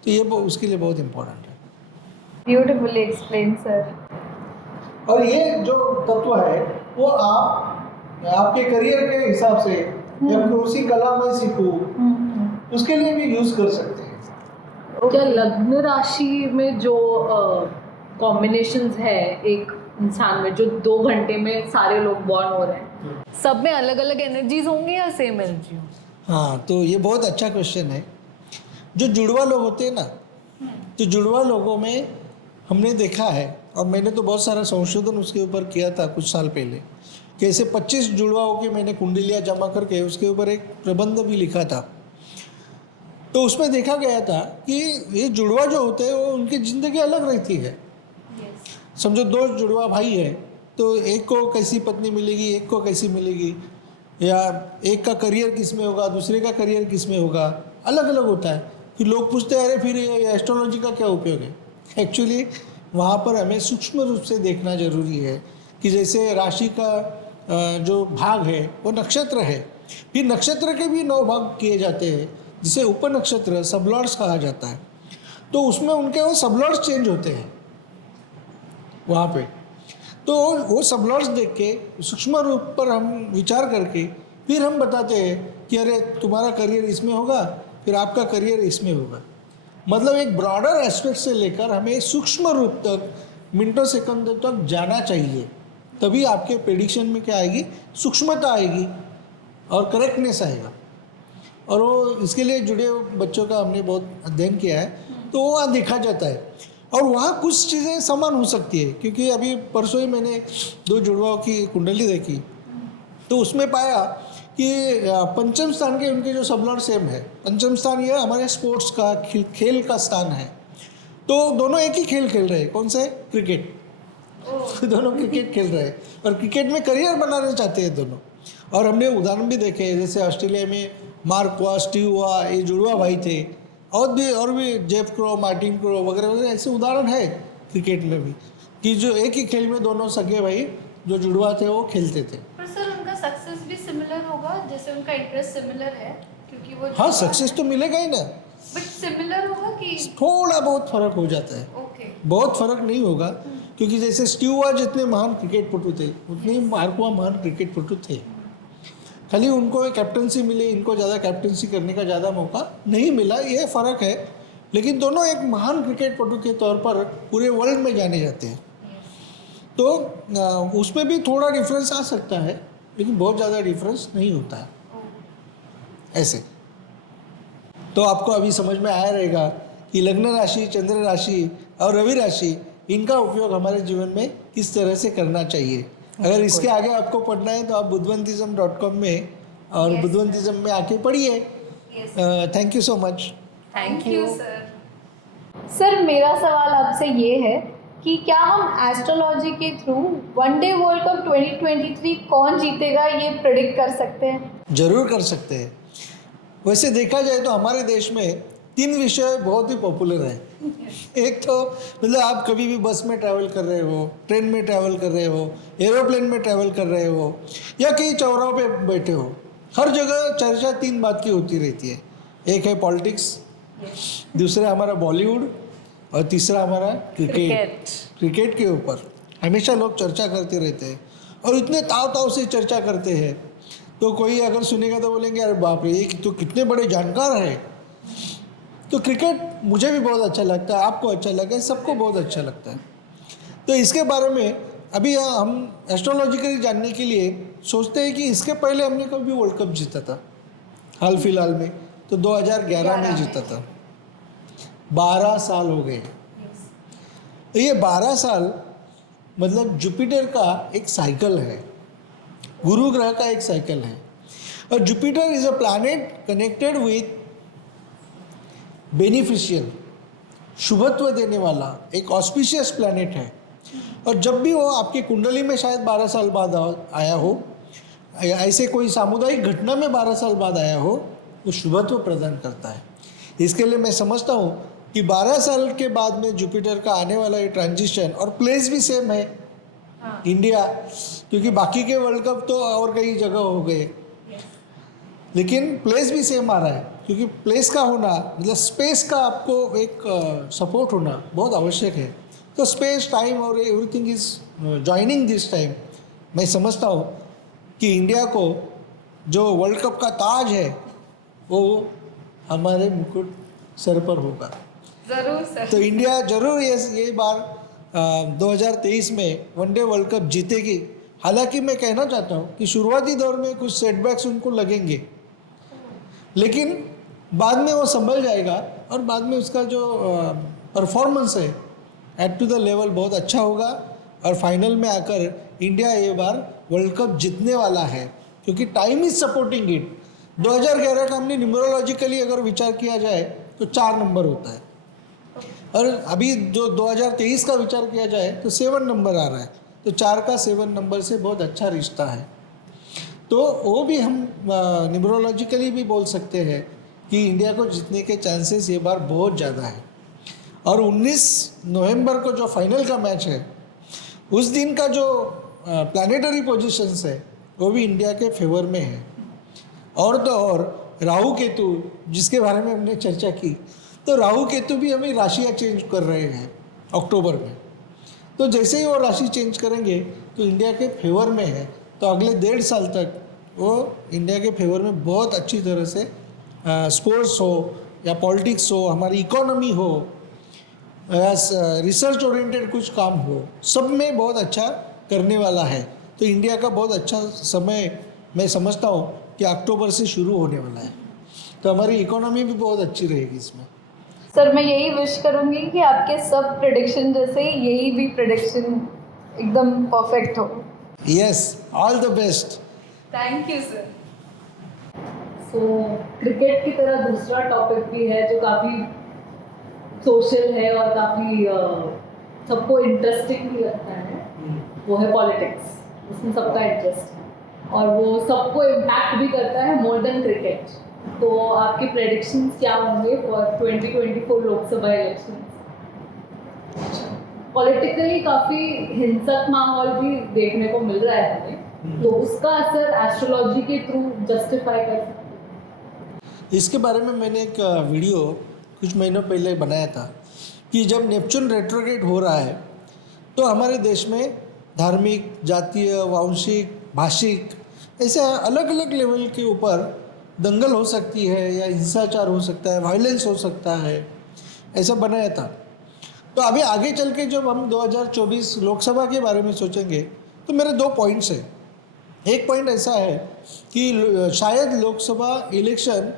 तो ये उसके लिए बहुत इम्पोर्टेंट है। Beautifully explain sir. और ये जो तत्व है वो आपके करियर के हिसाब से, या फिर उसी कला में सीखूं, उसके लिए भी यूज़ कर सकते हैं। क्या लग्न राशि में जो कॉम्बिनेशंस है एक इंसान में, जो 2 घंटे में सारे लोग बॉर्न हो रहे हैं, सब में अलग अलग एनर्जीज होंगी या सेम एनर्जी होंगी? हाँ, तो ये बहुत अच्छा क्वेश्चन है। जो जुड़वा लोग होते हैं ना, तो जुड़वा लोगों में हमने देखा है, और मैंने तो बहुत सारा संशोधन उसके ऊपर किया था कुछ साल पहले, कि ऐसे 25 जुड़वाओं की मैंने कुंडलियाँ जमा करके उसके ऊपर एक प्रबंध भी लिखा था। तो उसमें देखा गया था कि ये जुड़वा जो होते हैं वो उनकी ज़िंदगी अलग रहती है। समझो 2 जुड़वा भाई है, तो एक को कैसी पत्नी मिलेगी, एक को कैसी मिलेगी, या एक का करियर किस में होगा, दूसरे का करियर किस में होगा, अलग अलग होता है। फिर लोग पूछते हैं अरे फिर ये एस्ट्रोलॉजी का क्या उपयोग है। एक्चुअली वहाँ पर हमें सूक्ष्म रूप से देखना जरूरी है कि जैसे राशि का जो भाग है वो नक्षत्र है, फिर नक्षत्र के भी 9 भाग किए जाते हैं, जिसे उपनक्षत्र, सबलॉर्ड्स कहा जाता है। तो उसमें उनके वो सबलॉर्ड्स चेंज होते हैं वहाँ पे। तो वो सबलॉर्ड्स देख के सूक्ष्म रूप पर हम विचार करके फिर हम बताते हैं कि अरे तुम्हारा करियर इसमें होगा, फिर आपका करियर इसमें होगा। मतलब एक ब्रॉडर एस्पेक्ट से लेकर हमें सूक्ष्म रूप तक, मिनटों सेकंडों तक जाना चाहिए, तभी आपके प्रेडिक्शन में क्या आएगी, सूक्ष्मता आएगी और करेक्टनेस आएगा। और वो इसके लिए जुड़े बच्चों का हमने बहुत अध्ययन किया है, तो वो वहाँ देखा जाता है। और वहाँ कुछ चीज़ें समान हो सकती है, क्योंकि अभी परसों ही मैंने 2 जुड़वाओं की कुंडली देखी, तो उसमें पाया कि पंचम स्थान के उनके जो सबलॉर्ड सेम है। पंचम स्थान ये हमारे स्पोर्ट्स का, खेल का स्थान है। तो दोनों एक ही खेल खेल रहे हैं, कौन सा है, क्रिकेट। दोनों क्रिकेट खेल रहे हैं और क्रिकेट में करियर बनाना चाहते हैं दोनों। और हमने उदाहरण भी देखे हैं, जैसे ऑस्ट्रेलिया में मार्क हुआ, स्टीव हुआ, ये जुड़वा भाई थे, और भी जेफ क्रो, मार्टिन क्रो वगैरह वगैरह ऐसे उदाहरण है क्रिकेट में भी, कि जो एक ही खेल में दोनों सगे भाई जो जुड़वा थे वो खेलते थे। पर सर उनका सक्सेस भी सिमिलर होगा, जैसे उनका इंटरेस्ट सिमिलर है, क्योंकि वो हाँ, सक्सेस तो मिलेगा ही ना, बट सिमिलर होगा कि थोड़ा बहुत फर्क हो जाता है। ओके, बहुत फर्क नहीं होगा, क्योंकि जैसे स्टीव हुआ जितने महान क्रिकेट पटु थे, उतने ही मार्क हुआ महान क्रिकेट पटु थे। खाली उनको कैप्टनसी मिली, इनको ज़्यादा कैप्टनसी करने का ज़्यादा मौका नहीं मिला, ये फ़र्क है। लेकिन दोनों एक महान क्रिकेट पटु के तौर पर पूरे वर्ल्ड में जाने जाते हैं। तो उसमें भी थोड़ा डिफरेंस आ सकता है, लेकिन बहुत ज़्यादा डिफरेंस नहीं होता है ऐसे। तो आपको अभी समझ में आया रहेगा कि लग्न राशि, चंद्र राशि और रवि राशि, इनका उपयोग हमारे जीवन में किस तरह से करना चाहिए। अगर इसके आगे आपको पढ़ना है तो आप buddhvantism.com में और बुद्धवंतिज्म में आके पढ़िए। Thank you so much. Thank you sir. Sir, मेरा सवाल आपसे ये है कि क्या हम एस्ट्रोलॉजी के थ्रू वनडे वर्ल्ड कप 2023 कौन जीतेगा ये प्रेडिक्ट कर सकते हैं? जरूर कर सकते हैं। वैसे देखा जाए तो हमारे देश में 3 विषय बहुत ही पॉपुलर हैं। एक तो मतलब आप कभी भी बस में ट्रैवल कर रहे हो, ट्रेन में ट्रैवल कर रहे हो, एरोप्लेन में ट्रैवल कर रहे हो या कहीं चौराहों पे बैठे हो, हर जगह चर्चा 3 बात की होती रहती है। एक है पॉलिटिक्स, दूसरा हमारा बॉलीवुड और तीसरा हमारा क्रिकेट। क्रिकेट के ऊपर हमेशा लोग चर्चा करते रहते हैं और इतने ताव से चर्चा करते हैं। तो कोई अगर सुनेगा तो बोलेंगे अरे बाप रे, ये तो कितने बड़े जानकार हैं। तो क्रिकेट मुझे भी बहुत अच्छा लगता है, आपको अच्छा लगता है, सबको बहुत अच्छा लगता है। तो इसके बारे में अभी हम एस्ट्रोलॉजिकली जानने के लिए सोचते हैं कि इसके पहले हमने कभी वर्ल्ड कप जीता था हाल फिलहाल में, तो 2011 में जीता था। 12 साल हो गए। तो ये 12 साल मतलब जुपिटर का एक साइकिल है, गुरु ग्रह का एक साइकिल है। और Jupiter is a planet connected with beneficial, शुभत्व देने वाला एक ऑस्पिशियस प्लैनेट है। और जब भी वो आपकी कुंडली में शायद 12 साल बाद आया हो, ऐसे कोई सामुदायिक घटना में 12 साल बाद आया हो, वो शुभत्व प्रदान करता है। इसके लिए मैं समझता हूँ कि 12 साल के बाद में जुपिटर का आने वाला ये ट्रांजिशन, और प्लेस भी सेम है इंडिया, क्योंकि बाकी के वर्ल्ड कप तो और कई जगह हो गए, लेकिन प्लेस भी सेम आ रहा है। क्योंकि प्लेस का होना मतलब स्पेस का आपको एक सपोर्ट होना बहुत आवश्यक है। तो स्पेस, टाइम और everything is joining this time. मैं समझता हूँ कि इंडिया को जो वर्ल्ड कप का ताज है वो हमारे मुकुट सर पर होगा। ज़रूर सर। तो इंडिया जरूर ये बार 2023 में वनडे वर्ल्ड कप जीतेगी। हालांकि मैं कहना चाहता हूँ कि शुरुआती दौर में कुछ सेटबैक्स उनको लगेंगे, लेकिन बाद में वो संभल जाएगा और बाद में उसका जो परफॉर्मेंस है एट टू द लेवल बहुत अच्छा होगा और फाइनल में आकर इंडिया ये बार वर्ल्ड कप जीतने वाला है, क्योंकि टाइम इज सपोर्टिंग इट। 2011 का हमने न्यूमरोलॉजिकली अगर विचार किया जाए तो 4 नंबर होता है, और अभी जो 2023 का विचार किया जाए तो 7 नंबर आ रहा है। तो 4 का 7 नंबर से बहुत अच्छा रिश्ता है। तो वो भी हम न्यूमरोलॉजिकली भी बोल सकते हैं कि इंडिया को जीतने के चांसेस ये बार बहुत ज़्यादा है। और 19 नवंबर को जो फाइनल का मैच है, उस दिन का जो प्लानिटरी पोजीशंस है वो भी इंडिया के फेवर में है। और तो और राहु केतु, जिसके बारे में हमने चर्चा की, तो राहु केतु भी हमें राशियाँ चेंज कर रहे हैं अक्टूबर में। तो जैसे ही वो राशि चेंज करेंगे तो इंडिया के फेवर में है। तो अगले 1.5 साल तक वो इंडिया के फेवर में बहुत अच्छी तरह से स्पोर्ट्स हो या पॉलिटिक्स हो, हमारी इकोनॉमी हो या रिसर्च ओरिएंटेड कुछ काम हो, सब में बहुत अच्छा करने वाला है। तो इंडिया का बहुत अच्छा समय मैं समझता हूँ कि अक्टूबर से शुरू होने वाला है। तो हमारी इकोनॉमी भी बहुत अच्छी रहेगी इसमें। सर, मैं यही विश करूँगी कि आपके सब प्रेडिक्शन जैसे यही भी प्रेडिक्शन एकदम परफेक्ट हो। Yes, all the best. Thank you sir. So cricket की तरह दूसरा टॉपिक भी है जो काफ़ी सोशल है और काफ़ी सबको इंटरेस्टिंग भी लगता है, वो है पॉलिटिक्स। उसमें सबका इंटरेस्ट है और वो सबको इम्पैक्ट भी करता है मोर देन क्रिकेट। तो आपके प्रेडिक्शंस क्या होंगे फॉर 2024 लोकसभा इलेक्शन? पॉलिटिकली काफ़ी हिंसक माहौल भी देखने को मिल रहा है हमें, तो उसका असर एस्ट्रोलॉजी के थ्रू जस्टिफाई कर सकते हैं? इसके बारे में मैंने एक वीडियो कुछ महीनों पहले बनाया था कि जब नेपच्यून रेट्रोग्रेड हो रहा है तो हमारे देश में धार्मिक, जातीय, वांशिक, भाषिक ऐसे अलग अलग लेवल के ऊपर दंगल हो सकती है या हिंसाचार हो सकता है, वायलेंस हो सकता है, ऐसा बनाया था। तो अभी आगे चल के जब हम 2024 लोकसभा के बारे में सोचेंगे तो मेरे 2 पॉइंट्स हैं। एक पॉइंट ऐसा है कि शायद लोकसभा इलेक्शन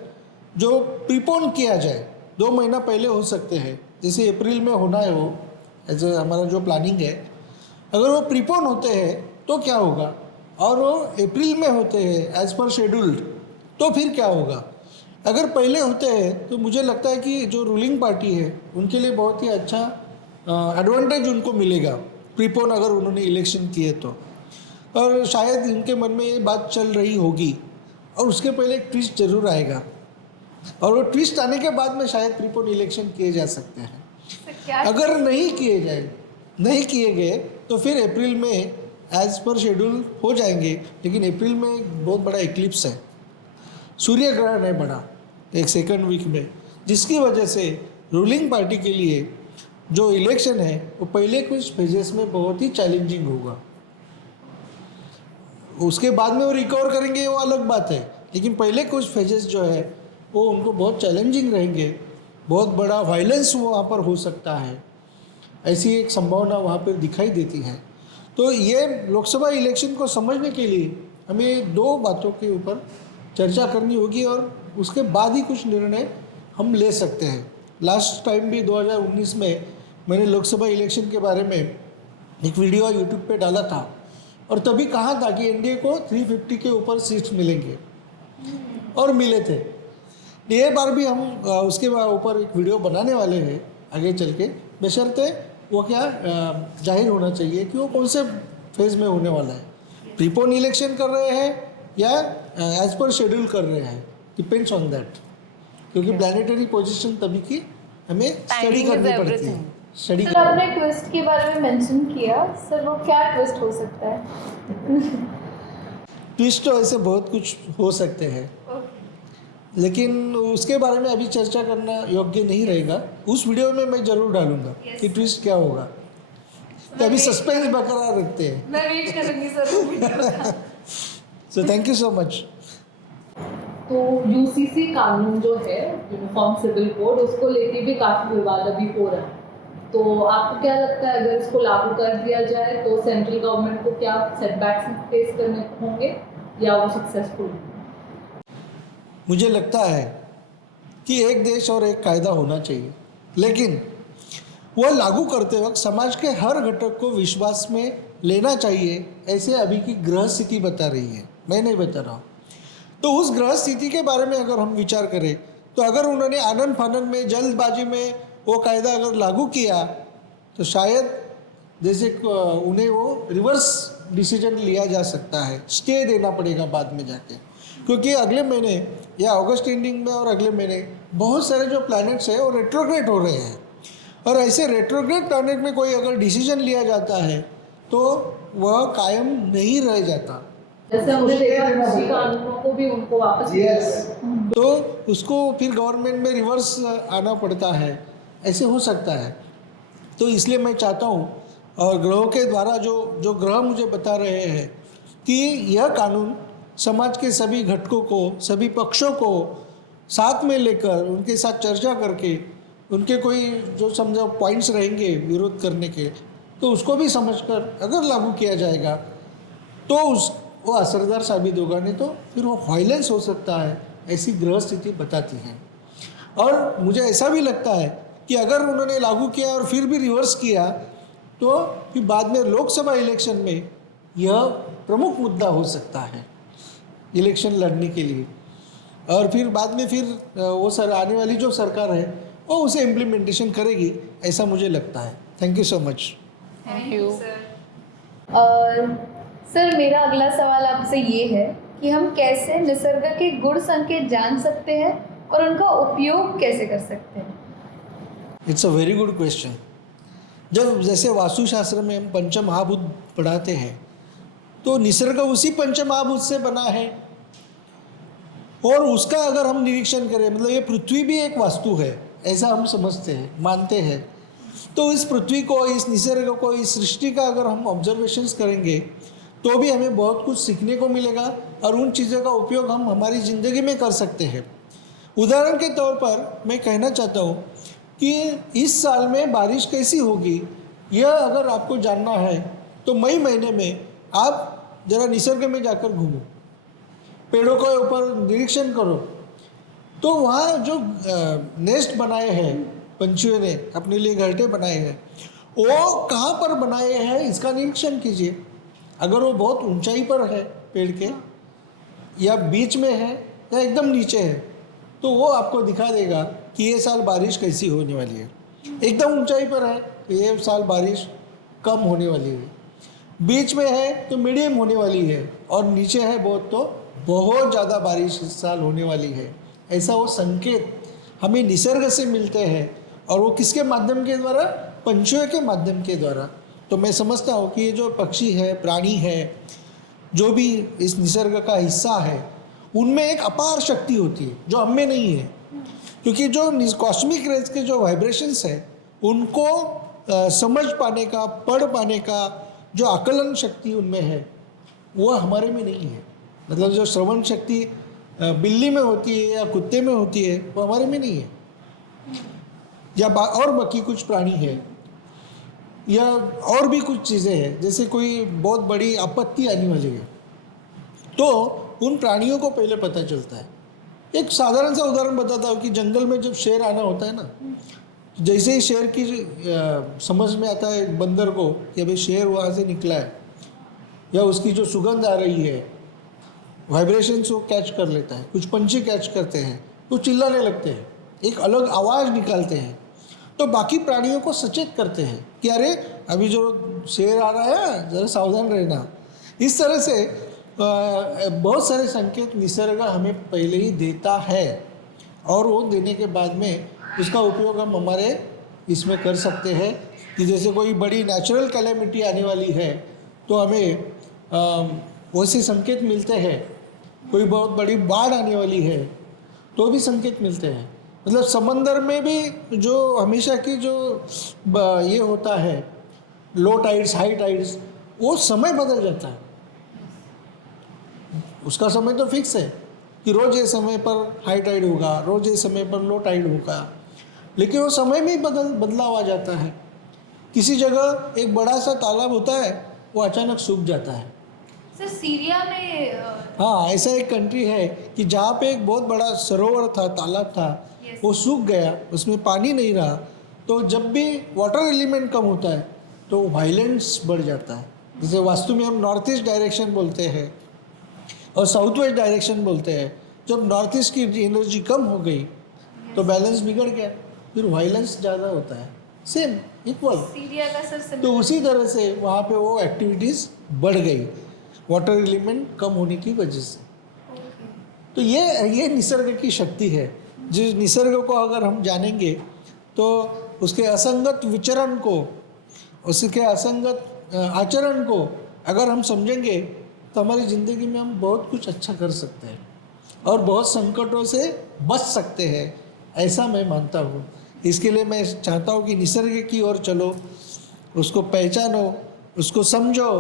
जो प्रीपोन किया जाए 2 महीना पहले हो सकते हैं, जैसे अप्रैल में होना है वो, ऐसे हमारा जो प्लानिंग है, अगर वो प्रीपोन होते हैं तो क्या होगा, और वो अप्रैल में होते हैं एज पर शेड्यूल्ड तो फिर क्या होगा। अगर पहले होते हैं तो मुझे लगता है कि जो रूलिंग पार्टी है उनके लिए बहुत ही अच्छा एडवांटेज उनको मिलेगा प्रीपोन अगर उन्होंने इलेक्शन किए तो। और शायद इनके मन में ये बात चल रही होगी और उसके पहले एक ट्विस्ट जरूर आएगा, और वो ट्विस्ट आने के बाद में शायद प्रीपोन इलेक्शन किए जा सकते हैं। अगर नहीं किए गए तो फिर अप्रैल में एज पर शेड्यूल हो जाएंगे, लेकिन अप्रैल में एक बहुत बड़ा इक्लिप्स है, सूर्य ग्रहण है बड़ा, एक सेकंड वीक में, जिसकी वजह से रूलिंग पार्टी के लिए जो इलेक्शन है वो पहले कुछ फेजेस में बहुत ही चैलेंजिंग होगा। उसके बाद में वो रिकवर करेंगे वो अलग बात है, लेकिन पहले कुछ फेजेस जो है वो उनको बहुत चैलेंजिंग रहेंगे, बहुत बड़ा वायलेंस वहाँ पर हो सकता है, ऐसी एक संभावना वहाँ पर दिखाई देती है। तो ये लोकसभा इलेक्शन को समझने के लिए हमें 2 बातों के ऊपर चर्चा करनी होगी और उसके बाद ही कुछ निर्णय हम ले सकते हैं। लास्ट टाइम भी 2019 में मैंने लोकसभा इलेक्शन के बारे में एक वीडियो यूट्यूब पे डाला था और तभी कहा था कि एनडीए को 350 के ऊपर सीट्स मिलेंगे और मिले थे। ये बार भी हम उसके ऊपर एक वीडियो बनाने वाले हैं आगे चल के, बशर्ते वो क्या जाहिर होना चाहिए कि वो कौन से फेज़ में होने वाला है, प्रीपोन इलेक्शन कर रहे हैं या एज पर शेड्यूल कर रहे हैं, डिपेंड्स ऑन दैट, क्योंकि प्लानिटरी पोजीशन तभी की हमें स्टडी करनी पड़ती है। स्टडी सर आपने ट्विस्ट के बारे में मेंशन किया, सर वो क्या ट्विस्ट हो सकता है? ट्विस्ट तो ऐसे बहुत कुछ हो सकते हैं, लेकिन उसके बारे में अभी चर्चा करना योग्य नहीं रहेगा। उस वीडियो में मैं ज़रूर डालूंगा कि ट्विस्ट क्या होगा, तो अभी सस्पेंस बरकरार रखते हैं। मैं वेट करूंगी सर वो वीडियो का। So thank you so much. तो यूसीसी कानून जो है यूनिफॉर्म सिविल कोड, उसको लेके भी काफ़ी विवाद अभी हो रहा है। तो आपको क्या लगता है अगर इसको लागू कर दिया जाए तो सेंट्रल गवर्नमेंट को क्या सेटबैक्स फेस करने होंगे या वो सक्सेसफुल? मुझे लगता है कि एक देश और एक कायदा होना चाहिए, लेकिन वह लागू करते वक्त समाज के हर घटक को विश्वास में लेना चाहिए, ऐसे अभी की ग्रह स्थिति बता रही है, मैं नहीं बता रहा हूँ। तो उस ग्रह स्थिति के बारे में अगर हम विचार करें तो अगर उन्होंने आनन फानन में जल्दबाजी में वो कायदा अगर लागू किया तो शायद जैसे उन्हें वो रिवर्स डिसीजन लिया जा सकता है, स्टे देना पड़ेगा बाद में जाके, क्योंकि अगले महीने या अगस्त एंडिंग में और अगले महीने बहुत सारे जो प्लैनेट्स हैं वो रेट्रोग्रेड हो रहे हैं, और ऐसे रेट्रोग्रेड प्लैनेट में कोई अगर डिसीजन लिया जाता है तो वह कायम नहीं रह जाता। जैसे हमने देखा कृषि कानूनों को भी उनको वापस तो उसको फिर गवर्नमेंट में रिवर्स आना पड़ता है, ऐसे हो सकता है। तो इसलिए मैं चाहता हूँ, और ग्रहों के द्वारा जो ग्रह मुझे बता रहे हैं कि यह कानून समाज के सभी घटकों को, सभी पक्षों को साथ में लेकर उनके साथ चर्चा करके, उनके कोई जो समझो पॉइंट्स रहेंगे विरोध करने के, तो उसको भी समझकर अगर लागू किया जाएगा तो वो असरदार साबित होगा, नहीं तो फिर वो वायलेंस हो सकता है, ऐसी ग्रह स्थिति बताती है। और मुझे ऐसा भी लगता है कि अगर उन्होंने लागू किया और फिर भी रिवर्स किया तो फिर बाद में लोकसभा इलेक्शन में यह प्रमुख मुद्दा हो सकता है इलेक्शन लड़ने के लिए, और फिर बाद में फिर वो आने वाली जो सरकार है वो उसे इम्प्लीमेंटेशन करेगी, ऐसा मुझे लगता है। Thank you so much. Thank you sir मेरा अगला सवाल आपसे ये है कि हम कैसे निसर्ग के गुण संकेत जान सकते हैं और उनका उपयोग कैसे कर सकते हैं? It's a very good question. जब जैसे वास्तुशास्त्र में हम पंच महाभूत पढ़ाते हैं तो निसर्ग उसी पंच महाभूत से बना है, और उसका अगर हम निरीक्षण करें, मतलब ये पृथ्वी भी एक वास्तु है ऐसा हम समझते हैं, मानते हैं। तो इस पृथ्वी को, इस निसर्ग को, इस सृष्टि का अगर हम ऑब्जर्वेशंस करेंगे तो भी हमें बहुत कुछ सीखने को मिलेगा और उन चीज़ों का उपयोग हम हमारी ज़िंदगी में कर सकते हैं। उदाहरण के तौर पर मैं कहना चाहता हूँ कि इस साल में बारिश कैसी होगी, यह अगर आपको जानना है तो मई महीने में आप ज़रा निसर्ग में जाकर घूमो, पेड़ों के ऊपर निरीक्षण करो, तो वहाँ जो नेस्ट बनाए हैं पंछियों ने, अपने लिए घरटे बनाए हैं, वो कहाँ पर बनाए हैं इसका निरीक्षण कीजिए। अगर वो बहुत ऊंचाई पर है पेड़ के, या बीच में है, या एकदम नीचे है, तो वो आपको दिखा देगा कि ये साल बारिश कैसी होने वाली है। एकदम ऊंचाई पर है तो ये साल बारिश कम होने वाली है, बीच में है तो मीडियम होने वाली है, और नीचे है बहुत तो बहुत ज़्यादा बारिश इस साल होने वाली है। ऐसा वो संकेत हमें निसर्ग से मिलते हैं, और वो किसके माध्यम के द्वारा? पंछियों के माध्यम के द्वारा। तो मैं समझता हूँ कि ये जो पक्षी है, प्राणी है, जो भी इस निसर्ग का हिस्सा है, उनमें एक अपार शक्ति होती है जो हम में नहीं है, क्योंकि जो कॉस्मिक रेज के जो वाइब्रेशंस है उनको समझ पाने का, पढ़ पाने का जो आकलन शक्ति उनमें है, वो हमारे में नहीं है। मतलब जो श्रवण शक्ति बिल्ली में होती है या कुत्ते में होती है, वो हमारे में नहीं है, या और बाकी कुछ प्राणी है, या और भी कुछ चीज़ें हैं। जैसे कोई बहुत बड़ी आपत्ति आने वाली है तो उन प्राणियों को पहले पता चलता है। एक साधारण सा उदाहरण बताता हूँ कि जंगल में जब शेर आना होता है ना, जैसे ही शेर की समझ में आता है बंदर को कि भाई शेर वहाँ से निकला है, या उसकी जो सुगंध आ रही है, वाइब्रेशंस वो कैच कर लेता है, कुछ पंछी कैच करते हैं तो चिल्लाने लगते हैं, एक अलग आवाज़ निकालते हैं, तो बाकी प्राणियों को सचेत करते हैं कि अरे अभी जो शेर आ रहा है, ज़रा सावधान रहना। इस तरह से बहुत सारे संकेत निसर्ग हमें पहले ही देता है, और वो देने के बाद में उसका उपयोग हम हमारे इसमें कर सकते हैं। कि जैसे कोई बड़ी नेचुरल कैलेमिटी आने वाली है तो हमें वैसे संकेत मिलते हैं, कोई बहुत बड़ी बाढ़ आने वाली है तो भी संकेत मिलते हैं। मतलब समंदर में भी जो हमेशा की जो ये होता है, लो टाइड्स, हाई टाइड्स, वो समय बदल जाता है। उसका समय तो फिक्स है कि रोज़ ये समय पर हाई टाइड होगा, रोज़ ये समय पर लो टाइड होगा, लेकिन वो समय में ही बदलाव आ जाता है। किसी जगह एक बड़ा सा तालाब होता है, वो अचानक सूख जाता है। सर सीरिया में हाँ, ऐसा एक कंट्री है कि जहाँ पे एक बहुत बड़ा सरोवर था, तालाब था, वो सूख गया, उसमें पानी नहीं रहा। तो जब भी वाटर एलिमेंट कम होता है तो वायलेंस बढ़ जाता है। जैसे वास्तु में हम नॉर्थ ईस्ट डायरेक्शन बोलते हैं और साउथ वेस्ट डायरेक्शन बोलते हैं। जब नॉर्थ ईस्ट की एनर्जी कम हो गई तो बैलेंस बिगड़ गया, फिर वायलेंस ज़्यादा होता है, सेम इक्वल। सीरिया का सर तो उसी तरह से वहाँ पे वो एक्टिविटीज़ बढ़ गई वाटर एलिमेंट कम होने की वजह से। तो ये निसर्ग की शक्ति है। जिस निसर्ग को अगर हम जानेंगे तो उसके असंगत विचरण को, उसके असंगत आचरण को अगर हम समझेंगे तो हमारी ज़िंदगी में हम बहुत कुछ अच्छा कर सकते हैं और बहुत संकटों से बच सकते हैं, ऐसा मैं मानता हूँ। इसके लिए मैं चाहता हूँ कि निसर्ग की ओर चलो, उसको पहचानो, उसको समझो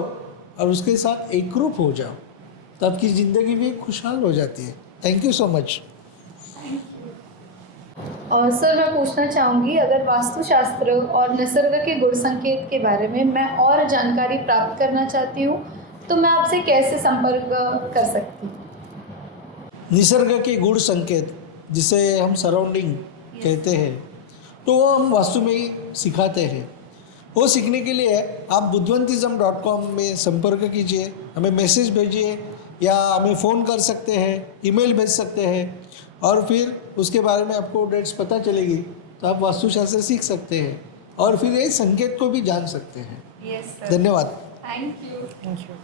और उसके साथ एकरूप हो जाओ, तो आपकी ज़िंदगी भी खुशहाल हो जाती है। Thank you so much. और सर मैं पूछना चाहूँगी, अगर वास्तुशास्त्र और निसर्ग के गुण संकेत के बारे में मैं और जानकारी प्राप्त करना चाहती हूँ तो मैं आपसे कैसे संपर्क कर सकती हूँ? निसर्ग के गुण संकेत, जिसे हम सराउंडिंग कहते हैं, तो वो हम वास्तु में ही सिखाते हैं। वो सीखने के लिए आप budhvantism.com में संपर्क कीजिए, हमें मैसेज भेजिए या हमें फ़ोन कर सकते हैं, ईमेल भेज सकते हैं, और फिर उसके बारे में आपको डेट्स पता चलेगी तो आप वास्तुशास्त्र सीख सकते हैं और फिर ये संकेत को भी जान सकते हैं। यस सर, धन्यवाद। Thank you.